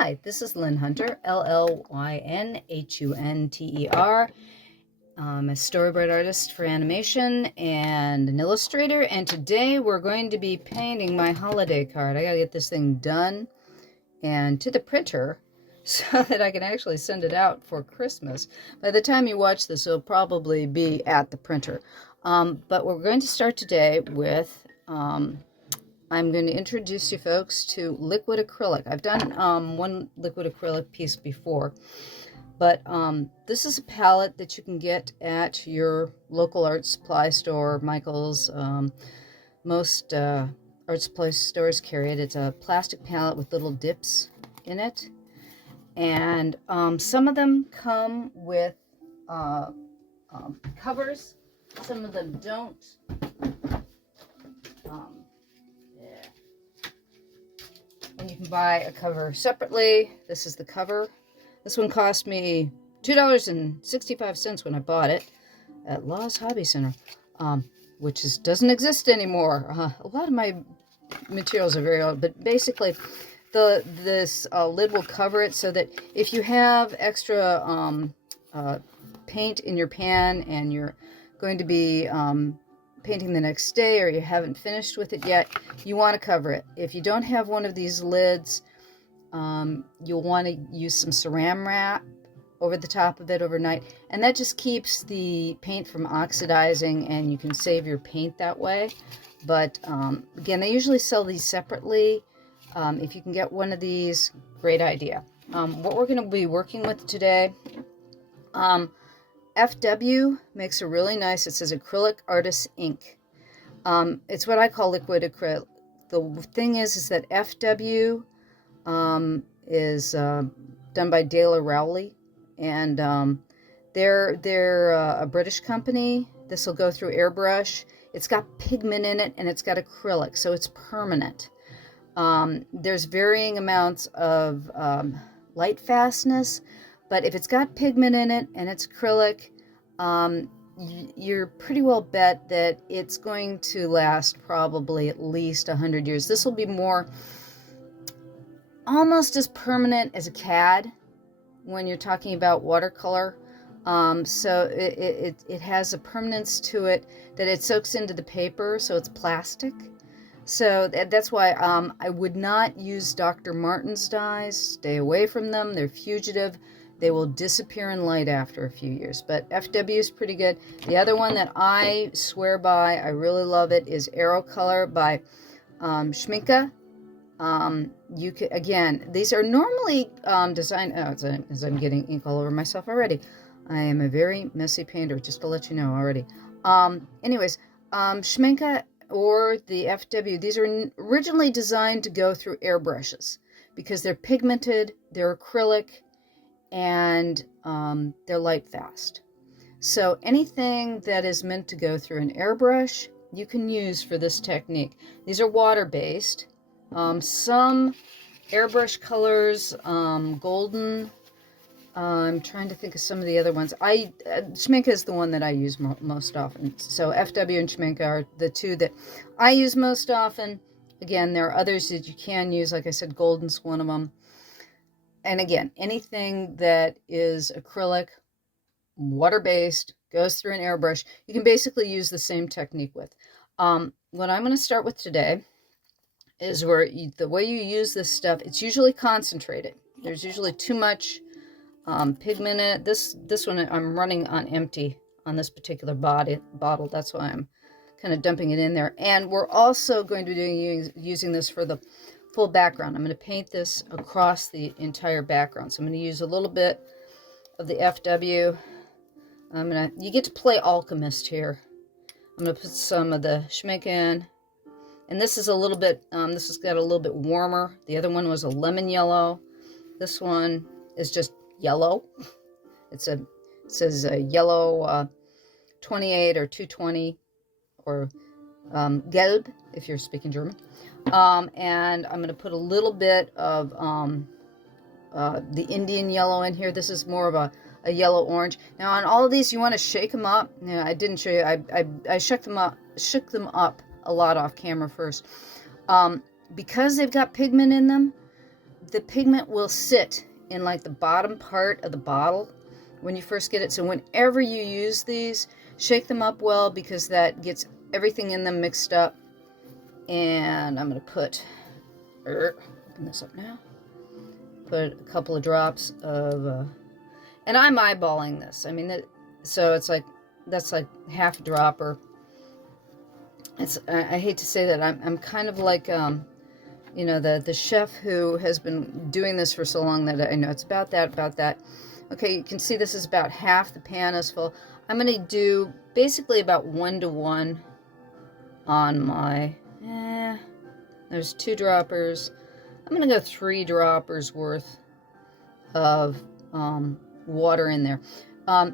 Hi, this is Llyn Hunter, L-L-Y-N-H-U-N-T-E-R. I'm a storyboard artist for animation and an illustrator, and today we're going to be painting my holiday card. I gotta get this thing done and to the printer so that I can actually send it out for Christmas. By the time you watch this, it'll probably be at the printer. But we're going to start today with I'm going to introduce you folks to liquid acrylic. I've done one liquid acrylic piece before, but this is a palette that you can get at your local art supply store, Michael's. Most art supply stores carry it. It's a plastic palette with little dips in it, and some of them come with covers. Some of them don't. And you can buy a cover separately. This is the cover. This one cost me $2.65 when I bought it at Law's Hobby Center, which doesn't exist anymore. A lot of my materials are very old, but basically this lid will cover it so that if you have extra paint in your pan and you're going to be painting the next day, or you haven't finished with it yet, you want to cover it. If you don't have one of these lids, you'll want to use some saran wrap over the top of it overnight, and that just keeps the paint from oxidizing, and you can save your paint that way. But again, they usually sell these separately. If you can get one of these, great idea. What we're going to be working with today, FW makes a really nice, it says acrylic artist ink. It's what I call liquid acrylic. The thing is that FW is done by De La Rowley, and they're a British company. This will go through airbrush. It's got pigment in it, and it's got acrylic, so it's permanent. There's varying amounts of light fastness, but if it's got pigment in it and it's acrylic, you're pretty well bet that it's going to last probably at least 100 years. This will be almost as permanent as a CAD when you're talking about watercolor. So it has a permanence to it that it soaks into the paper, so it's plastic. So that's why I would not use Dr. Martin's dyes. Stay away from them. They're fugitive. They will disappear in light after a few years. But FW is pretty good. The other one that I swear by, I really love it, is Watercolor by Schminke. You can, again, these are normally designed. Oh, as I'm getting ink all over myself already. I am a very messy painter, just to let you know already. Anyways, Schminke or the FW, these are originally designed to go through airbrushes because they're pigmented, they're acrylic, and they're light fast. So anything that is meant to go through an airbrush, you can use for this technique. These are water-based. Some airbrush colors, golden. I'm trying to think of some of the other ones. Schminke is the one that I use most often. So FW and Schminke are the two that I use most often. Again, there are others that you can use. Like I said, golden's one of them. And again, anything that is acrylic, water-based, goes through an airbrush, you can basically use the same technique with. What I'm going to start with today is the way you use this stuff, it's usually concentrated. There's usually too much pigment in it. This one I'm running on empty on this particular bottle. That's why I'm kind of dumping it in there. And we're also going to be using this for the full background. I'm going to paint this across the entire background. So I'm going to use a little bit of the FW. You get to play alchemist here. I'm going to put some of the Schminke in. And this is a little bit, this has got a little bit warmer. The other one was a lemon yellow. This one is just yellow. It says a yellow 28 or 220 or gelb if you're speaking German. And I'm going to put a little bit of the Indian yellow in here. This is more of a yellow orange. Now on all of these, you want to shake them up. Yeah, I didn't show you. I shook them up a lot off camera first. Because they've got pigment in them, the pigment will sit in like the bottom part of the bottle when you first get it. So whenever you use these, shake them up well, because that gets everything in them mixed up. And I'm going to put, open this up now, put a couple of drops of, and I'm eyeballing this. I mean, so it's like, that's like half a drop, or it's, I hate to say that, I'm kind of like, you know, the chef who has been doing this for so long that I know it's about that. Okay, you can see this is about half the pan is full. I'm going to do basically about 1 to 1 on my, there's 2 droppers. I'm going to go 3 droppers worth of water in there.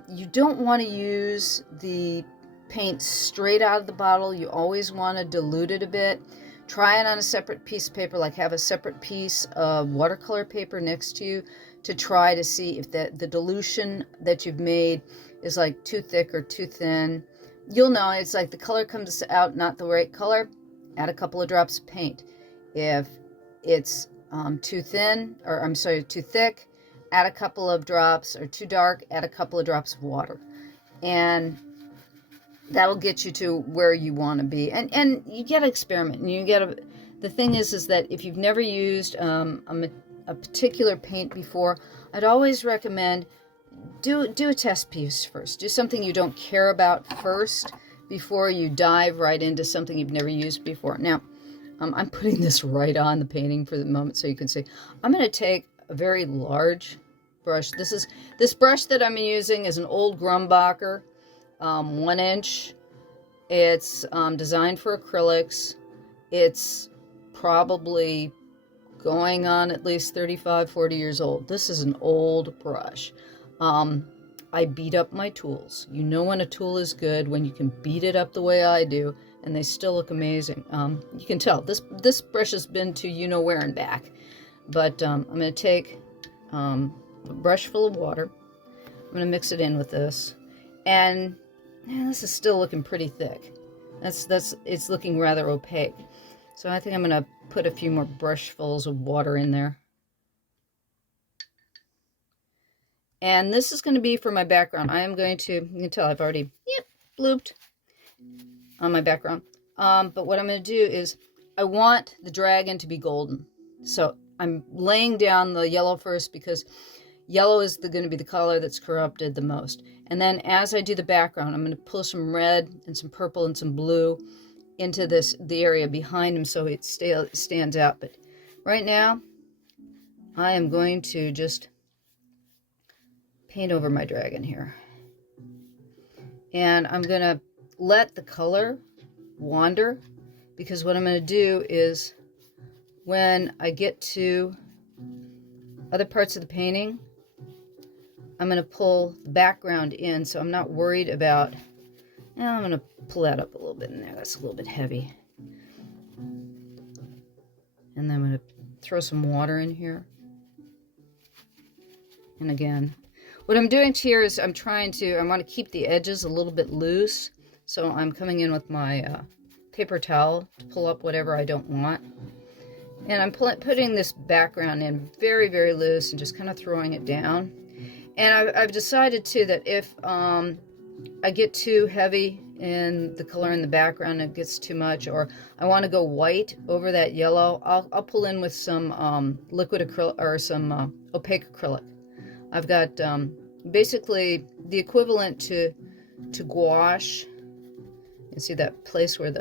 You don't want to use the paint straight out of the bottle. You always want to dilute it a bit. Try it on a separate piece of paper, like have a separate piece of watercolor paper next to you, to try to see if the dilution that you've made is like too thick or too thin. You'll know it's like the color comes out not the right color, add a couple of drops of paint. If it's too thin, or I'm sorry, too thick, add a couple of drops, or too dark, add a couple of drops of water. And that'll get you to where you want to be. And you get to experiment. And you get to, the thing is that if you've never used a particular paint before, I'd always recommend do a test piece first. Do something you don't care about first before you dive right into something you've never used before. Now, I'm putting this right on the painting for the moment so you can see. I'm going to take a very large brush. This brush that I'm using is an old Grumbacher, 1 inch. It's designed for acrylics. It's probably going on at least 35, 40 years old. This is an old brush. I beat up my tools. You know when a tool is good when you can beat it up the way I do, and they still look amazing. You can tell this brush has been to you know where and back. But I'm going to take a brush full of water. I'm going to mix it in with this, and this is still looking pretty thick. It's looking rather opaque. So I think I'm going to put a few more brushfuls of water in there. And this is going to be for my background. I am going to, you can tell I've already, blooped on my background. But what I'm going to do is, I want the dragon to be golden. So I'm laying down the yellow first, because yellow is going to be the color that's corrupted the most. And then as I do the background, I'm going to pull some red and some purple and some blue into the area behind him so it stands out. But right now, I am going to just paint over my dragon here. And I'm going to let the color wander, because what I'm going to do is, when I get to other parts of the painting, I'm going to pull the background in, so I'm not worried about, I'm going to pull that up a little bit in there. That's a little bit heavy. And then I'm going to throw some water in here. And again, what I'm doing here is I want to keep the edges a little bit loose. So I'm coming in with my paper towel to pull up whatever I don't want. And I'm putting this background in very, very loose and just kind of throwing it down. And I've decided too that if I get too heavy in the color in the background, it gets too much, or I want to go white over that yellow, I'll pull in with some liquid acrylic, or some opaque acrylic. I've got basically the equivalent to gouache. You can see that place where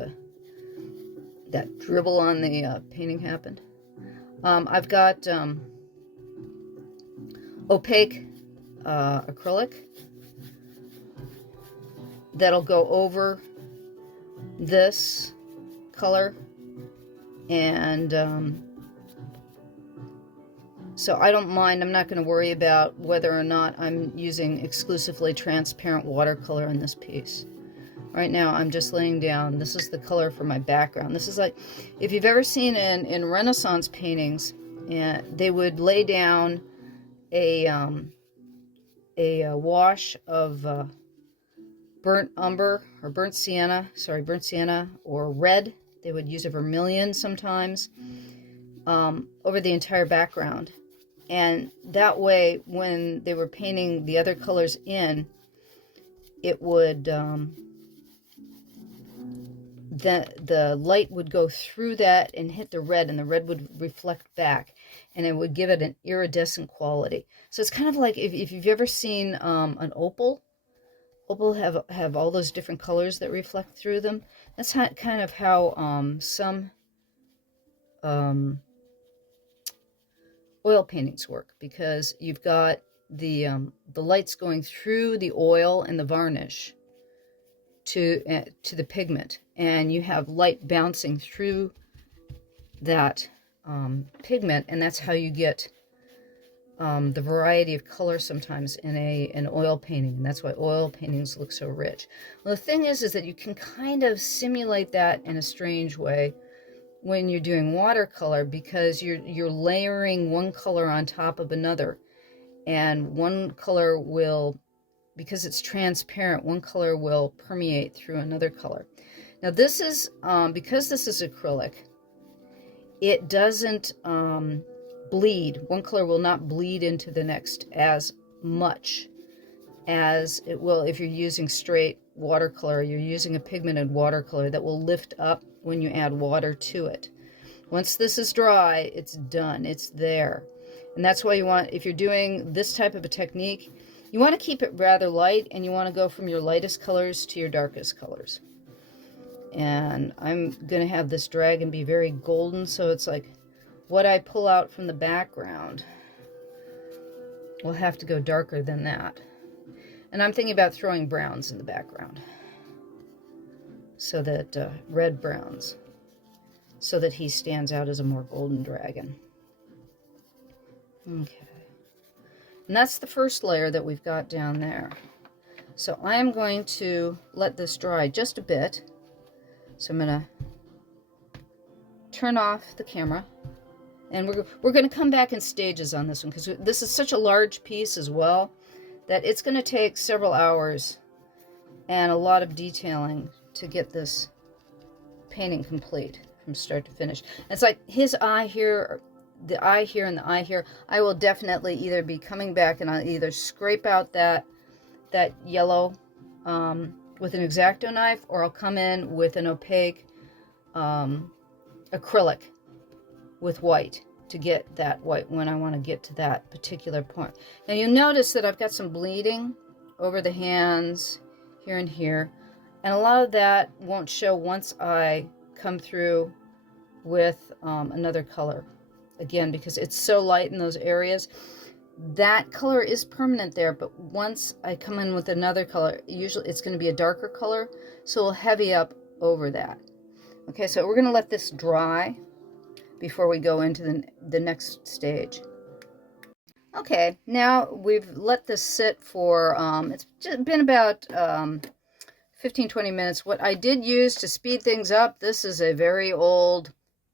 that dribble on the painting happened. I've got opaque acrylic that'll go over this color, and so I don't mind. I'm not going to worry about whether or not I'm using exclusively transparent watercolor in this piece. Right now I'm just laying down, this is the color for my background. This is like, if you've ever seen in Renaissance paintings, they would lay down a wash of burnt umber, or burnt sienna, or red. They would use a vermilion sometimes. over the entire background. And that way, when they were painting the other colors in, it would, the light would go through that and hit the red, and the red would reflect back, and it would give it an iridescent quality. So it's kind of like if you've ever seen an opal. Opal have all those different colors that reflect through them. That's kind of how some oil paintings work, because you've got the lights going through the oil and the varnish to the pigment, and you have light bouncing through that pigment, and that's how you get the variety of color sometimes in an oil painting, and that's why oil paintings look so rich. Well, the thing is that you can kind of simulate that in a strange way when you're doing watercolor, because you're layering one color on top of another, and one color will, because it's transparent, one color will permeate through another color. Now this is, because this is acrylic, it doesn't bleed. One color will not bleed into the next as much as it will if you're using straight watercolor. You're using a pigmented watercolor that will lift up when you add water to it. Once this is dry, it's done. It's there. And that's why you want, if you're doing this type of a technique, you want to keep it rather light, and you want to go from your lightest colors to your darkest colors. And I'm going to have this dragon be very golden, so it's like what I pull out from the background will have to go darker than that. And I'm thinking about throwing browns in the background, so that red browns, so that he stands out as a more golden dragon. Okay. And that's the first layer that we've got down there. So I'm going to let this dry just a bit. So I'm going to turn off the camera, and we're going to come back in stages on this one, because this is such a large piece as well that it's going to take several hours and a lot of detailing to get this painting complete from start to finish. It's like his eye here, the eye here, and the eye here. I will definitely either be coming back and I'll either scrape out that yellow with an X-Acto knife, or I'll come in with an opaque acrylic with white to get that white when I want to get to that particular point. Now you'll notice that I've got some bleeding over the hands here and here, and a lot of that won't show once I come through with another color, again, because it's so light in those areas. That color is permanent there, but once I come in with another color, usually it's going to be a darker color, so it'll heavy up over that. Okay, so we're going to let this dry before we go into the next stage. Okay, now we've let this sit for, it's just been about 15-20 minutes. What I did use to speed things up, this is a very old,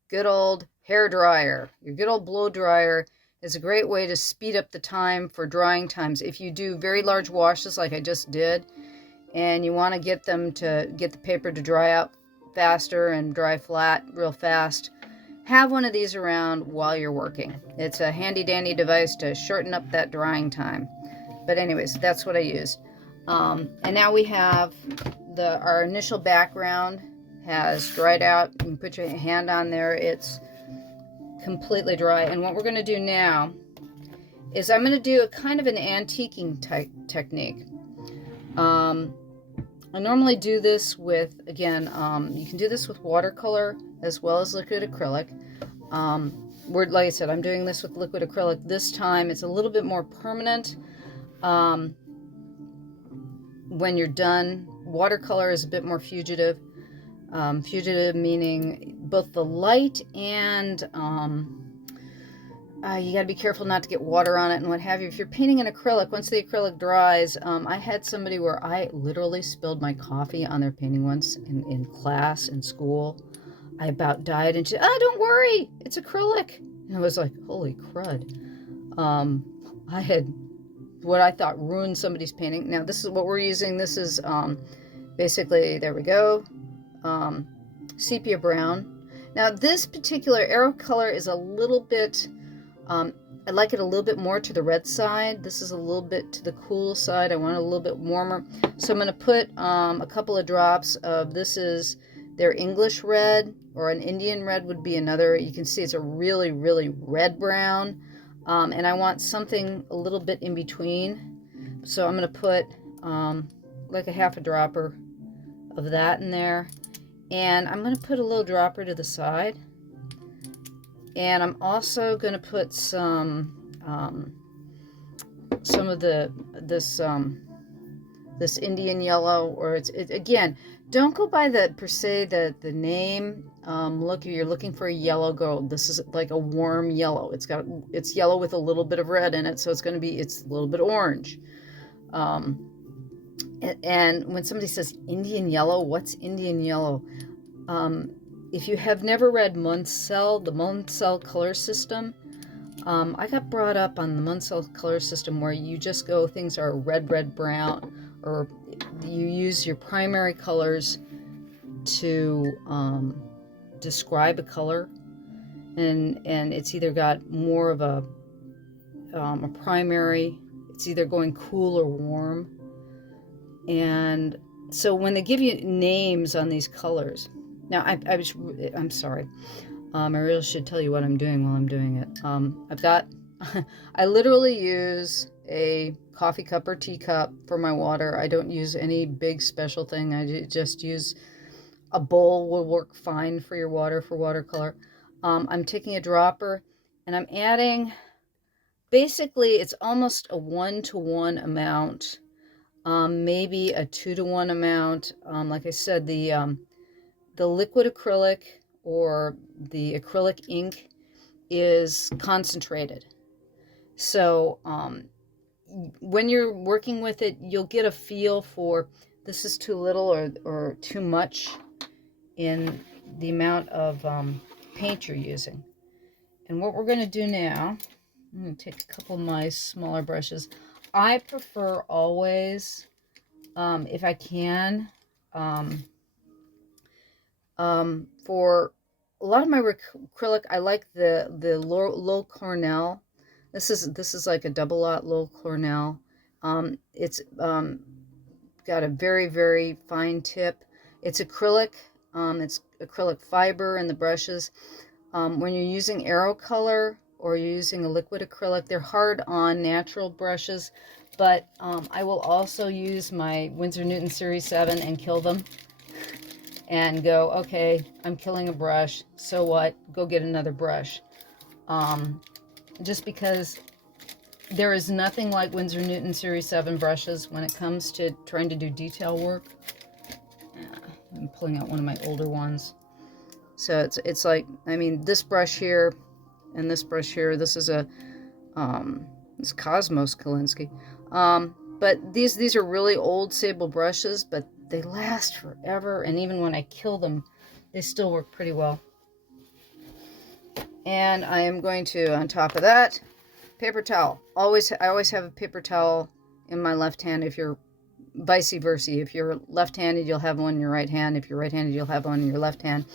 good old hair dryer. Your good old blow dryer is a great way to speed up the time for drying times. If you do very large washes like I just did, and you want to get the paper to dry out faster and dry flat real fast, have one of these around while you're working. It's a handy dandy device to shorten up that drying time. But anyways, that's what I used. And now we have our initial background has dried out. You can put your hand on there. It's completely dry. And what we're going to do now is I'm going to do a kind of an antiquing type technique. I normally do this with, again, you can do this with watercolor as well as liquid acrylic. Like I said, I'm doing this with liquid acrylic. This time it's a little bit more permanent. When you're done, watercolor is a bit more fugitive. Fugitive meaning both the light and you got to be careful not to get water on it and what have you. If you're painting an acrylic, once the acrylic dries, I had somebody where I literally spilled my coffee on their painting once in class, in school. I about died, and she said, "Oh, don't worry, it's acrylic." And I was like, holy crud. I had what I thought ruined somebody's painting. Now this is what we're using. This is basically, there we go, sepia brown. Now this particular arrow color is a little bit, I like it a little bit more to the red side. This is a little bit to the cool side. I want it a little bit warmer. So I'm going to put a couple of drops of, this is their English red, or an Indian red would be another. You can see it's a really, really red brown. And I want something a little bit in between. So I'm going to put like a half a dropper of that in there. And I'm going to put a little dropper to the side. And I'm also going to put some of this Indian yellow, or again, don't go by the per se the name. Look, if you're looking for a yellow gold, this is like a warm yellow. It's yellow with a little bit of red in it, so it's a little bit orange. And when somebody says Indian yellow, what's Indian yellow? If you have never read Munsell, the Munsell color system, I got brought up on the Munsell color system where you just go, things are red, red, brown, or you use your primary colors to describe a color, and it's either got more of a primary, it's either going cool or warm. And so when they give you names on these colors, now I'm sorry, I really should tell you what I'm doing while I'm doing it. I've got, I literally use a coffee cup or teacup for my water. I don't use any big special thing. I just use a bowl, will work fine for your water, for watercolor. I'm taking a dropper and I'm adding, basically it's almost a 1-to-1 amount, maybe a 2-to-1 amount. Like I said, the liquid acrylic or the acrylic ink is concentrated. So when you're working with it, you'll get a feel for this is too little or too much in the amount of paint you're using. And what we're going to do now, I'm going to take a couple of my smaller brushes. I prefer always, if I can, for a lot of my acrylic, I like the low Cornell. This is like a double lot low Cornell. It's got a very, very fine tip. It's acrylic. It's acrylic fiber in the brushes. When you're using arrow color or you're using a liquid acrylic, they're hard on natural brushes, but I will also use my Winsor Newton Series 7 and kill them and go, okay, I'm killing a brush, so what? Go get another brush. Just because there is nothing like Winsor Newton Series 7 brushes when it comes to trying to do detail work. I'm pulling out one of my older ones. So it's like, I mean, this brush here and this brush here, this is a it's Cosmos Kalinsky. But these are really old sable brushes, but they last forever, and even when I kill them, they still work pretty well. And I am going to, on top of that, paper towel. I always have a paper towel in my left hand. If you're vice versa, if you're left-handed, you'll have one in your right hand. If you're right-handed, you'll have one in your left hand.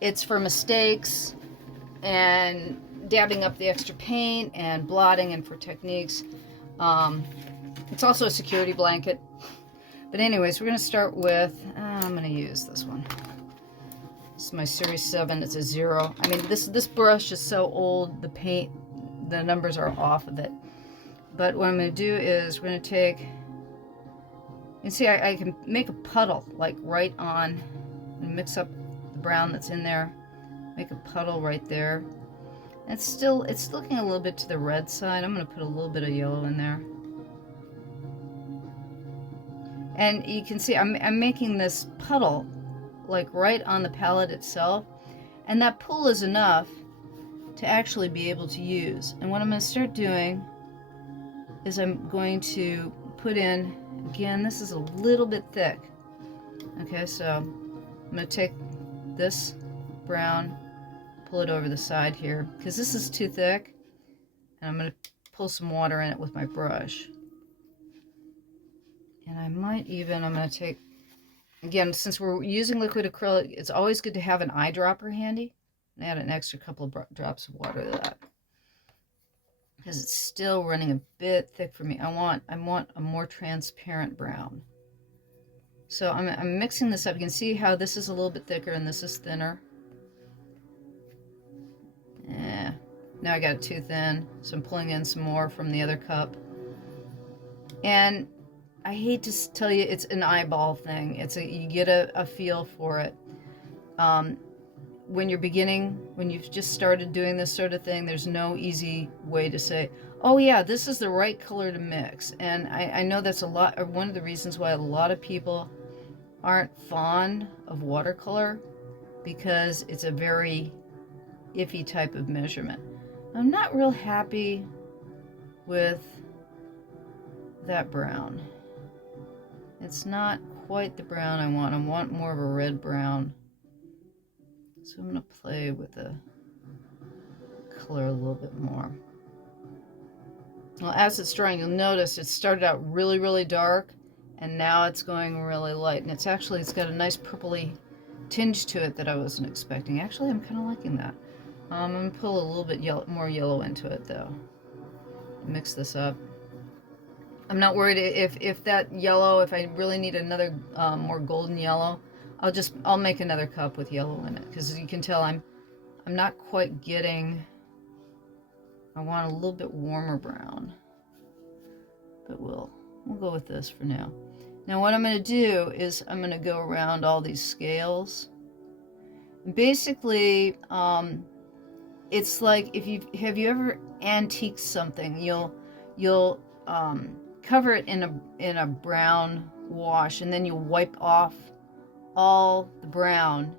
It's for mistakes and dabbing up the extra paint and blotting, and for techniques. It's also a security blanket. But anyways, we're going to start with, I'm going to use this one. This is my Series 7. It's a 0. I mean, this brush is so old, the numbers are off of it. But what I'm going to do is we're going to take, you can see I can make a puddle, like right on, and mix up the brown that's in there. Make a puddle right there. And it's looking a little bit to the red side. I'm going to put a little bit of yellow in there. And you can see I'm making this puddle like right on the palette itself, and that pool is enough to actually be able to use. And what I'm going to start doing is I'm going to put in, again, this is a little bit thick. Okay, so I'm going to take this brown, pull it over the side here, because this is too thick, and I'm going to pull some water in it with my brush. And I might even, I'm going to take Again, since we're using liquid acrylic, it's always good to have an eyedropper handy. And add an extra couple of drops of water to that, because it's still running a bit thick for me. I want a more transparent brown. So I'm mixing this up. You can see how this is a little bit thicker and this is thinner. Yeah. Now I got it too thin, so I'm pulling in some more from the other cup. And I hate to tell you, it's an eyeball thing. You get a feel for it. When you're beginning, when you've just started doing this sort of thing, there's no easy way to say, oh yeah, this is the right color to mix. And I know that's one of the reasons why a lot of people aren't fond of watercolor, because it's a very iffy type of measurement. I'm not real happy with that brown. It's not quite the brown I want. I want more of a red brown. So I'm going to play with the color a little bit more. Well, as it's drying, you'll notice it started out really, really dark, and now it's going really light. And it's got a nice purpley tinge to it that I wasn't expecting. Actually, I'm kind of liking that. I'm going to put a little bit more yellow into it, though. Mix this up. I'm not worried if that yellow, if I really need another more golden yellow, I'll make another cup with yellow in it, because as you can tell, I'm not quite getting. I want a little bit warmer brown, but we'll go with this for now. Now what I'm going to do is I'm going to go around all these scales. Basically, it's like have you ever antiqued something? You'll cover it in a brown wash, and then you wipe off all the brown,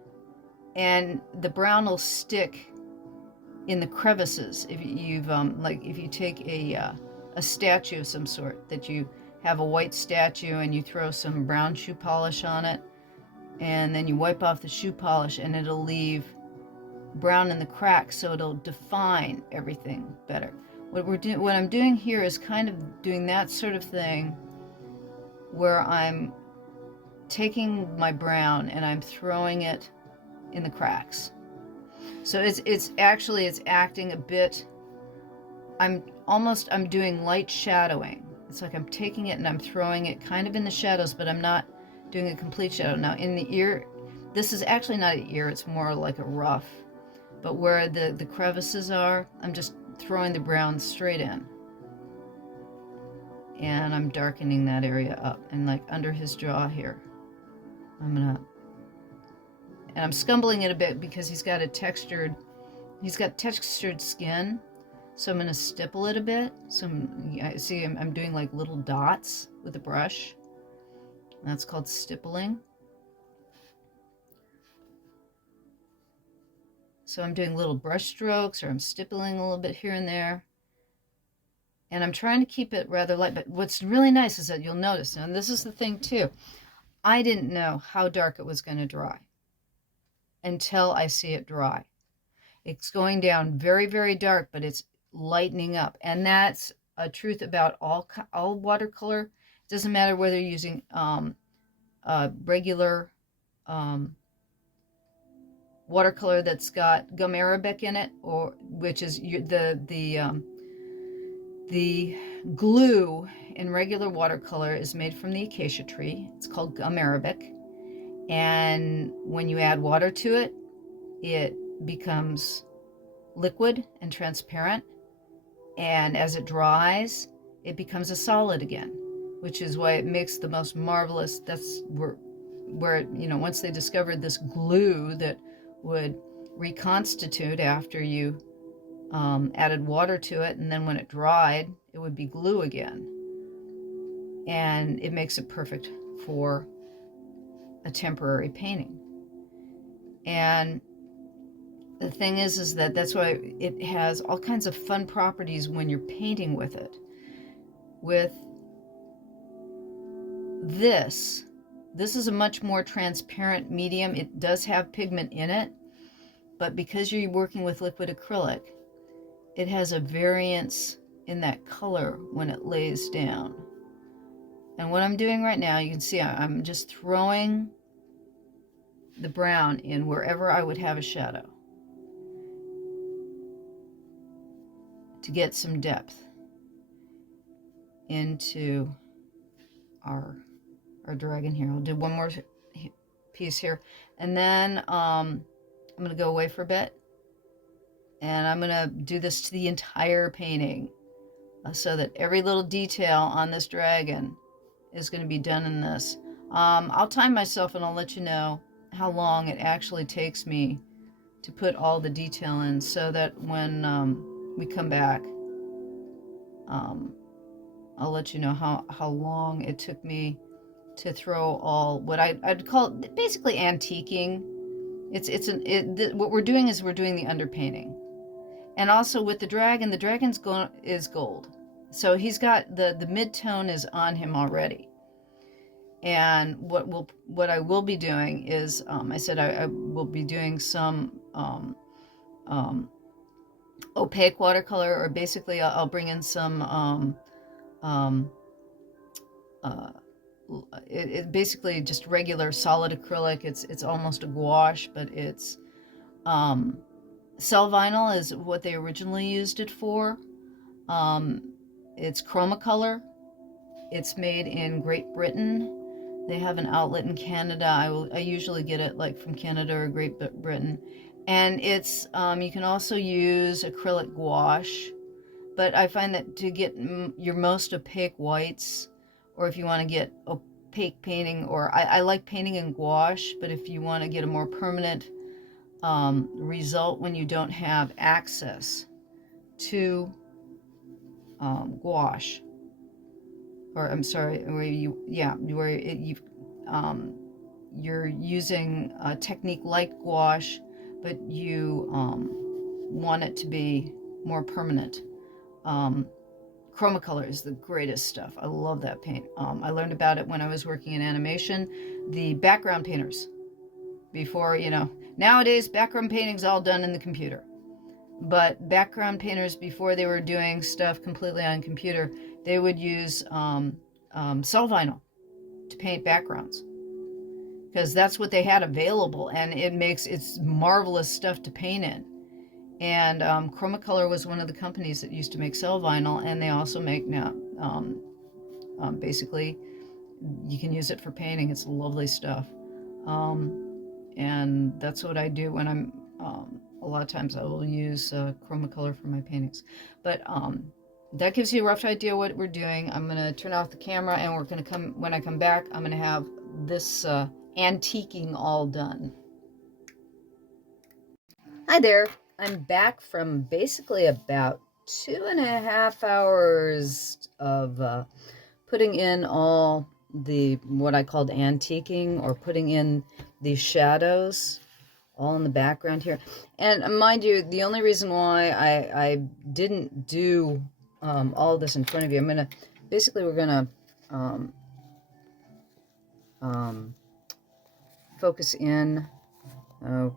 and the brown will stick in the crevices. If you've if you take a statue of some sort, that you have a white statue and you throw some brown shoe polish on it, and then you wipe off the shoe polish, and it'll leave brown in the cracks, so it'll define everything better. What I'm doing here is kind of doing that sort of thing, where I'm taking my brown and I'm throwing it in the cracks. So it's acting a bit. I'm doing light shadowing. It's like I'm taking it and I'm throwing it kind of in the shadows, but I'm not doing a complete shadow. Now in the ear, this is actually not an ear, it's more like a ruff. But where the crevices are, I'm just throwing the brown straight in. And I'm darkening that area up. And like under his jaw here, and I'm scumbling it a bit because he's got textured skin. So I'm going to stipple it a bit. So I'm doing like little dots with the brush. That's called stippling. So I'm doing little brush strokes, or I'm stippling a little bit here and there. And I'm trying to keep it rather light. But what's really nice is that you'll notice, and this is the thing too, I didn't know how dark it was going to dry until I see it dry. It's going down very, very dark, but it's lightening up. And that's a truth about all watercolor. It doesn't matter whether you're using regular watercolor that's got gum arabic in it, or which is the glue in regular watercolor is made from the acacia tree. It's called gum arabic, and when you add water to it, it becomes liquid and transparent, and as it dries, it becomes a solid again, which is why it makes the most marvelous. That's where once they discovered this glue that would reconstitute after you added water to it, and then when it dried, it would be glue again. And it makes it perfect for a temporary painting. And the thing is that that's why it has all kinds of fun properties when you're painting with it. With this is a much more transparent medium. It does have pigment in it, but because you're working with liquid acrylic, it has a variance in that color when it lays down. And what I'm doing right now, you can see I'm just throwing the brown in wherever I would have a shadow to get some depth into our dragon here. I'll do one more piece here, and then I'm going to go away for a bit, and I'm going to do this to the entire painting so that every little detail on this dragon is going to be done in this. I'll time myself and I'll let you know how long it actually takes me to put all the detail in, so that when we come back, I'll let you know how long it took me to throw all what I'd call it basically antiquing. What we're doing is we're doing the underpainting. And also with the dragon's is gold. So he's got the mid-tone is on him already. And what I will be doing is, I said I will be doing some opaque watercolor, or basically I'll bring in some it basically just regular solid acrylic. It's almost a gouache, but it's cell vinyl is what they originally used it for. It's Chromacolor. It's made in Great Britain. They have an outlet in Canada. I usually get it like from Canada or Great Britain. And it's you can also use acrylic gouache, but I find that to get your most opaque whites, or if you want to get opaque painting, or I like painting in gouache, but if you want to get a more permanent result when you don't have access to gouache, or I'm sorry, where you're using a technique like gouache, but you want it to be more permanent. Chromacolor is the greatest stuff. I love that paint. I learned about it when I was working in animation. The background painters, before, nowadays background painting's all done in the computer. But background painters, before they were doing stuff completely on computer, they would use cell vinyl to paint backgrounds, because that's what they had available, and it's marvelous stuff to paint in. And Chromacolor was one of the companies that used to make cell vinyl, and they also make now, basically, you can use it for painting. It's lovely stuff. And that's what I do when I'm, a lot of times I will use Chromacolor for my paintings. But that gives you a rough idea what we're doing. I'm going to turn off the camera, and when I come back, I'm going to have this antiquing all done. Hi there. I'm back from basically about 2.5 hours of putting in all what I called antiquing, or putting in the shadows all in the background here. And mind you, the only reason why I didn't do all of this in front of you, we're gonna focus in. Oh,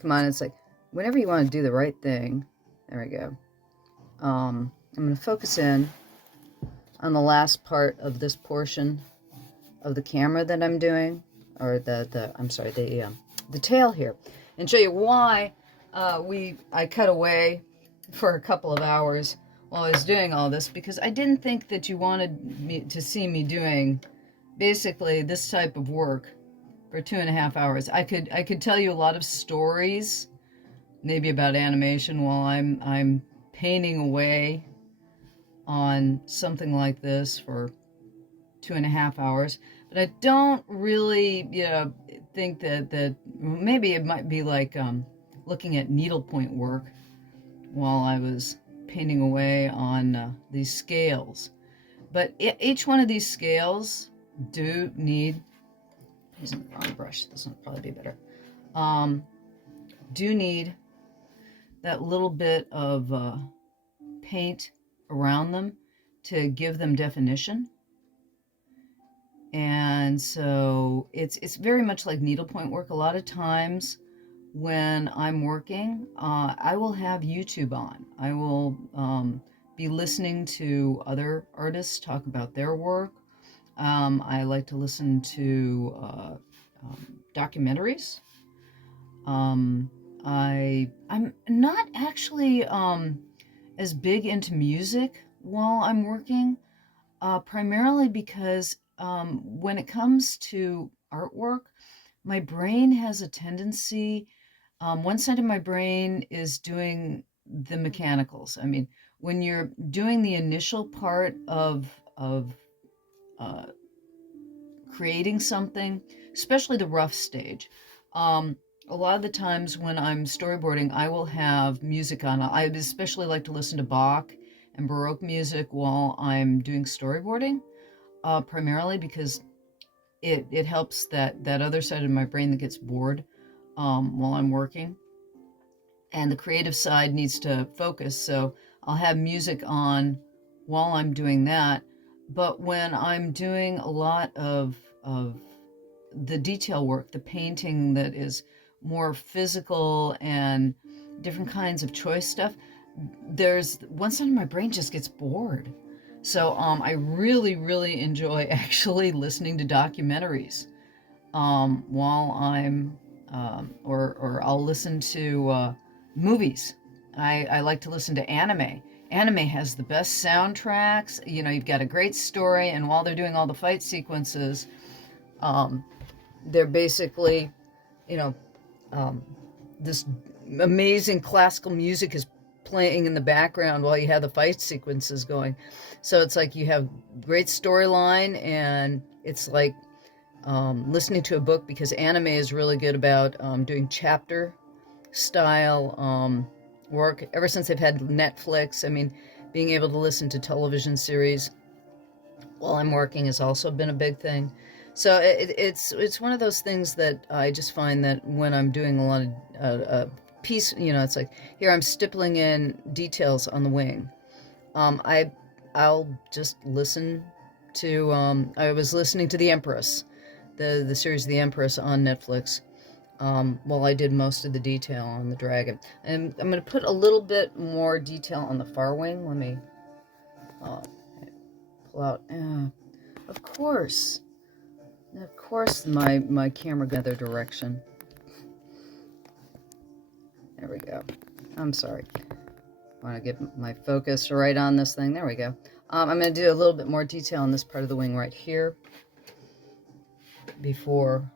come on, it's like, whenever you want to do the right thing, there we go. I'm going to focus in on the last part of this portion of the camera that I'm doing, or the tail here, and show you why I cut away for a couple of hours while I was doing all this, because I didn't think that you wanted to see me doing basically this type of work for 2.5 hours. I could tell you a lot of stories, maybe about animation, while I'm painting away on something like this for 2.5 hours. But I don't really, think that maybe it might be like looking at needlepoint work while I was painting away on these scales. But each one of these scales do need, using the wrong brush, this one would probably be better, do need that little bit of paint around them to give them definition. And so it's very much like needlepoint work. A lot of times when I'm working, I will have YouTube on. I will be listening to other artists talk about their work. I like to listen to documentaries I'm not actually as big into music while I'm working, primarily because when it comes to artwork, my brain has a tendency, one side of my brain is doing the mechanicals. I mean, when you're doing the initial part of uh, creating something, especially the rough stage, a lot of the times when I'm storyboarding, I will have music on. I especially like to listen to Bach and Baroque music while I'm doing storyboarding, primarily because it helps that other side of my brain that gets bored while I'm working, and the creative side needs to focus. So I'll have music on while I'm doing that. But when I'm doing a lot of the detail work, the painting that is more physical and different kinds of choice stuff, there's one side of my brain just gets bored. So I really, really enjoy actually listening to documentaries while I'm, or I'll listen to movies. I like to listen to anime. Anime has the best soundtracks. You know, you've got a great story, and while they're doing all the fight sequences, um, they're basically, you know, um, this amazing classical music is playing in the background while you have the fight sequences going. So it's like you have great storyline, and it's like listening to a book, because anime is really good about doing chapter style work. Ever since they've had Netflix, I mean, being able to listen to television series while I'm working has also been a big thing. So it's one of those things that I just find that when I'm doing a lot of piece, you know, it's like here I'm stippling in details on the wing. I'll just listen to. I was listening to The Empress, the series The Empress on Netflix. While I did most of the detail on the dragon, and I'm going to put a little bit more detail on the far wing. Let me uh, pull out. Of course, my camera got the other direction. There we go. I'm sorry. I want to get my focus right on this thing. There we go. I'm going to do a little bit more detail on this part of the wing right here before.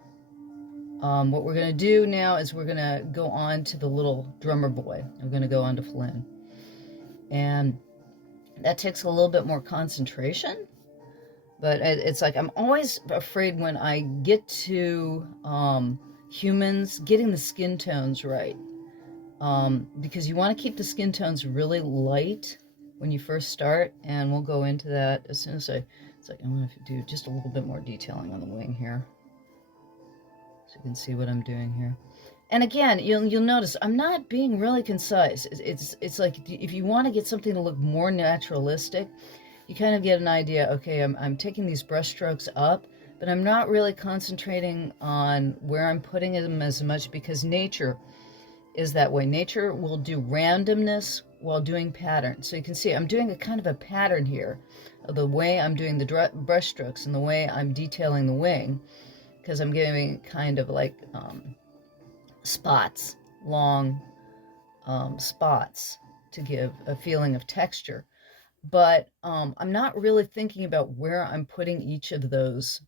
What we're going to do now is we're going to go on to the little drummer boy. We're going to go on to Llyn. And that takes a little bit more concentration. But it's like I'm always afraid when I get to humans, getting the skin tones right. Because you want to keep the skin tones really light when you first start. And we'll go into that as soon as it's like I'm going to do just a little bit more detailing on the wing here. So you can see what I'm doing here. And again, you'll notice I'm not being really concise. It's like if you want to get something to look more naturalistic, you kind of get an idea. Okay, I'm taking these brush strokes up, but I'm not really concentrating on where I'm putting them as much, because nature is that way. Nature will do randomness while doing pattern. So you can see I'm doing a kind of a pattern here of the way I'm doing the brush strokes and the way I'm detailing the wing, because I'm giving kind of like spots, long spots, to give a feeling of texture. But I'm not really thinking about where I'm putting each of those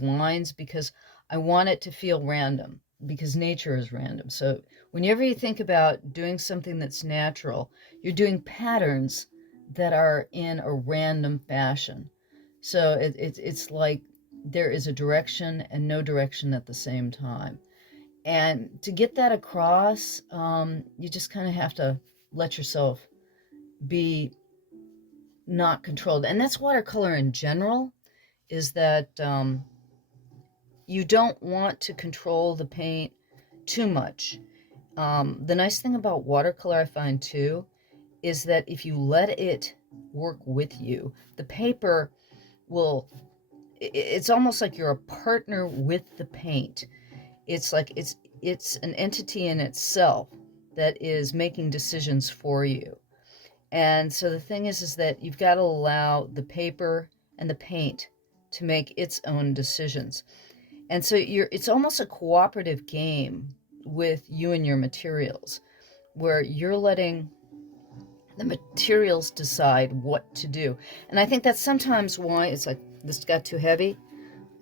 lines, because I want it to feel random, because nature is random. So whenever you think about doing something that's natural, you're doing patterns that are in a random fashion. So it's like there is a direction and no direction at the same time. And to get that across, you just kind of have to let yourself be not controlled. And that's watercolor in general, is that you don't want to control the paint too much. The nice thing about watercolor, I find too, is that if you let it work with you, the paper will, it's almost like you're a partner with the paint. It's like it's an entity in itself that is making decisions for you. And so the thing is that you've got to allow the paper and the paint to make its own decisions. And so it's almost a cooperative game with you and your materials, where you're letting the materials decide what to do. And I think that's sometimes why it's like, this got too heavy.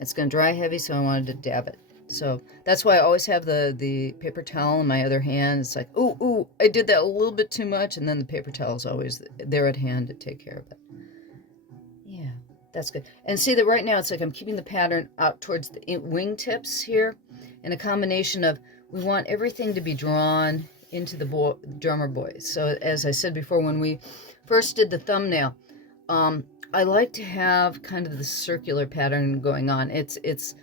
It's going to dry heavy, so I wanted to dab it. So that's why I always have the paper towel in my other hand. It's like, ooh, I did that a little bit too much, and then the paper towel is always there at hand to take care of it. Yeah, that's good. And see that right now it's like I'm keeping the pattern out towards the wingtips here, in a combination of, we want everything to be drawn into the drummer boy. So as I said before, when we first did the thumbnail, I like to have kind of the circular pattern going on. It's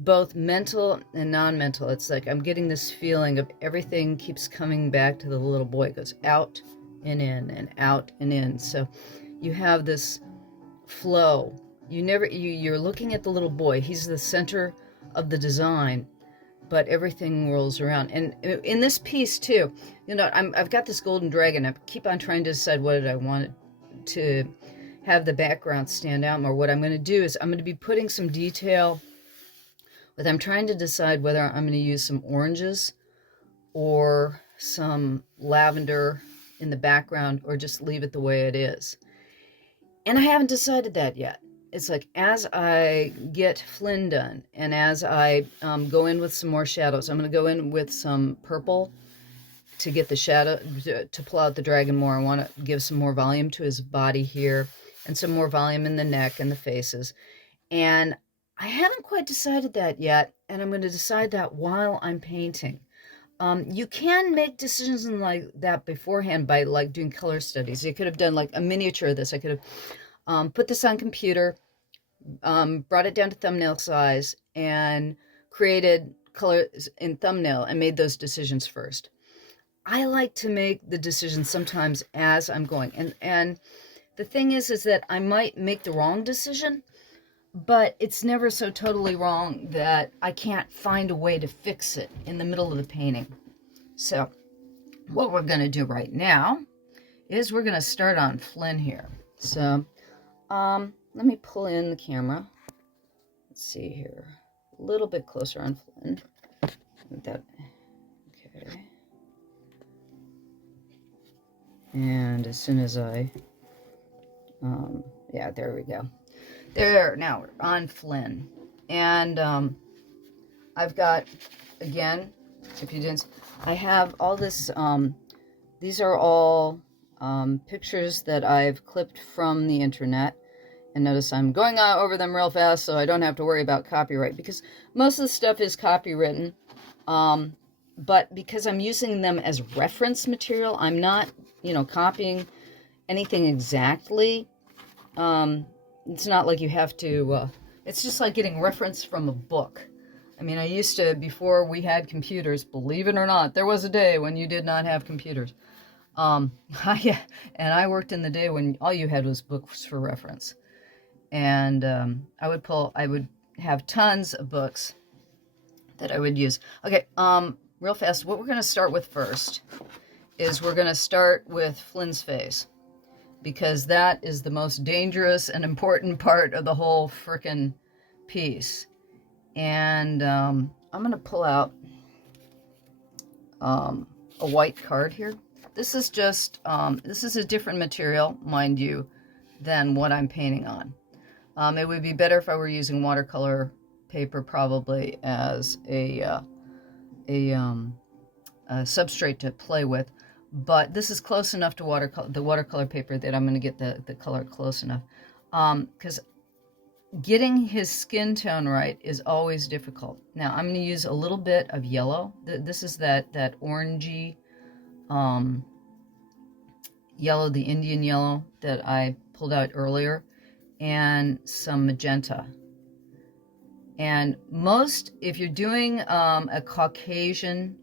both mental and non-mental. It's like I'm getting this feeling of everything keeps coming back to the little boy. It goes out and in and out and in. So you have this flow. You're looking at the little boy. He's the center of the design, but everything rolls around. And in this piece too, you know, I've got this golden dragon. I keep on trying to decide what I want to have the background stand out more. What I'm going to do is I'm going to be putting some detail, but I'm trying to decide whether I'm going to use some oranges or some lavender in the background, or just leave it the way it is. And I haven't decided that yet. It's like, as I get Llyn done, and as I go in with some more shadows, I'm going to go in with some purple to get the shadow, to pull out the dragon more. I want to give some more volume to his body here, and some more volume in the neck and the faces. And I haven't quite decided that yet, and I'm going to decide that while I'm painting. You can make decisions like that beforehand by like doing color studies. You could have done like a miniature of this. I could have put this on computer, brought it down to thumbnail size, and created colors in thumbnail and made those decisions first. I like to make the decisions sometimes as I'm going. And the thing is that I might make the wrong decision, but it's never so totally wrong that I can't find a way to fix it in the middle of the painting. So what we're going to do right now is we're going to start on Llyn here. So let me pull in the camera. Let's see here. A little bit closer on Llyn. Okay. And as soon as I, yeah, there we go. There, now we're on Llyn. And I've got, again, if you didn't, I have all this, these are all pictures that I've clipped from the internet. And notice I'm going over them real fast so I don't have to worry about copyright, because most of the stuff is copywritten. But because I'm using them as reference material, I'm not, you know, copying anything exactly. It's not like you have to, it's just like getting reference from a book. I mean, I used to, before we had computers, believe it or not, there was a day when you did not have computers. And I worked in the day when all you had was books for reference. And I would have tons of books that I would use. Okay, real fast, what we're going to start with first is we're going to start with Llyn's face, because that is the most dangerous and important part of the whole frickin' piece. And I'm going to pull out a white card here. This is just, this is a different material, mind you, than what I'm painting on. It would be better if I were using watercolor paper probably as a substrate to play with. But this is close enough to the watercolor paper that I'm going to get the color close enough. Because getting his skin tone right is always difficult. Now, I'm going to use a little bit of yellow. This is that orangey yellow, the Indian yellow that I pulled out earlier, and some magenta. And if you're doing a Caucasian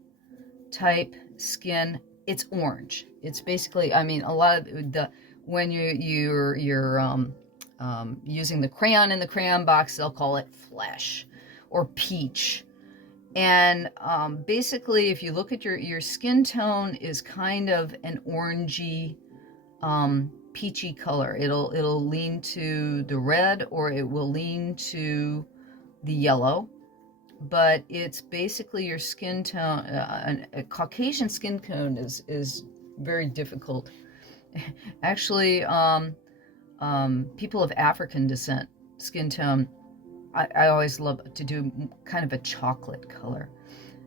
type skin, it's orange. It's basically, I mean, a lot of when you're using the crayon in the crayon box, they'll call it flesh or peach. And basically, if you look at your skin tone is kind of an orangey, peachy color. It'll lean to the red, or it will lean to the yellow, but it's basically your skin tone. A Caucasian skin tone is very difficult. Actually, people of African descent, skin tone, I always love to do kind of a chocolate color.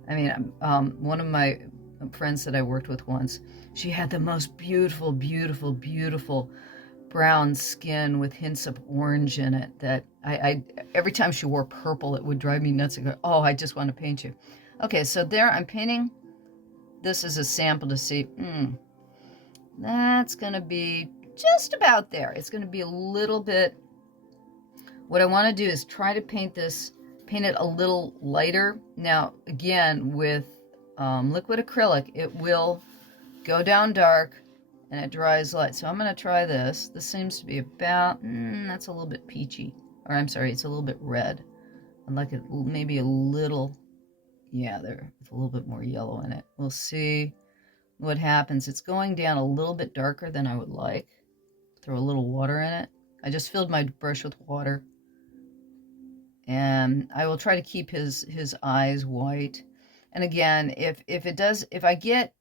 I mean, one of my friends that I worked with once, she had the most beautiful, beautiful, beautiful brown skin with hints of orange in it that I every time she wore purple, it would drive me nuts. I go, oh, I just want to paint you. Okay, so there I'm painting. This is a sample to see. That's going to be just about there. It's going to be a little bit. What I want to do is try to paint it a little lighter. Now, again, with liquid acrylic, it will go down dark and it dries light. So I'm going to try this. This seems to be about, that's a little bit peachy. Or I'm sorry, it's a little bit red. I'd like it maybe a little, yeah, there's a little bit more yellow in it. We'll see what happens. It's going down a little bit darker than I would like. Throw a little water in it. I just filled my brush with water. And I will try to keep his eyes white. And again, if I get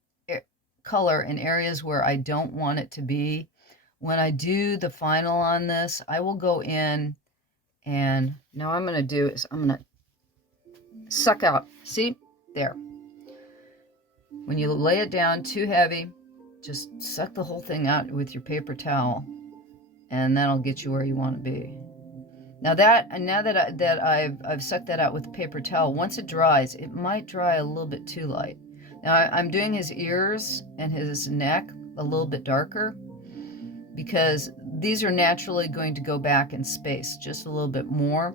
color in areas where I don't want it to be, when I do the final on this, I will go in and now I'm going to do is I'm going to suck out. See? There. When you lay it down too heavy, just suck the whole thing out with your paper towel, and that'll get you where you want to be. Now that I've sucked that out with a paper towel, once it dries, it might dry a little bit too light. Now I'm doing his ears and his neck a little bit darker because these are naturally going to go back in space just a little bit more.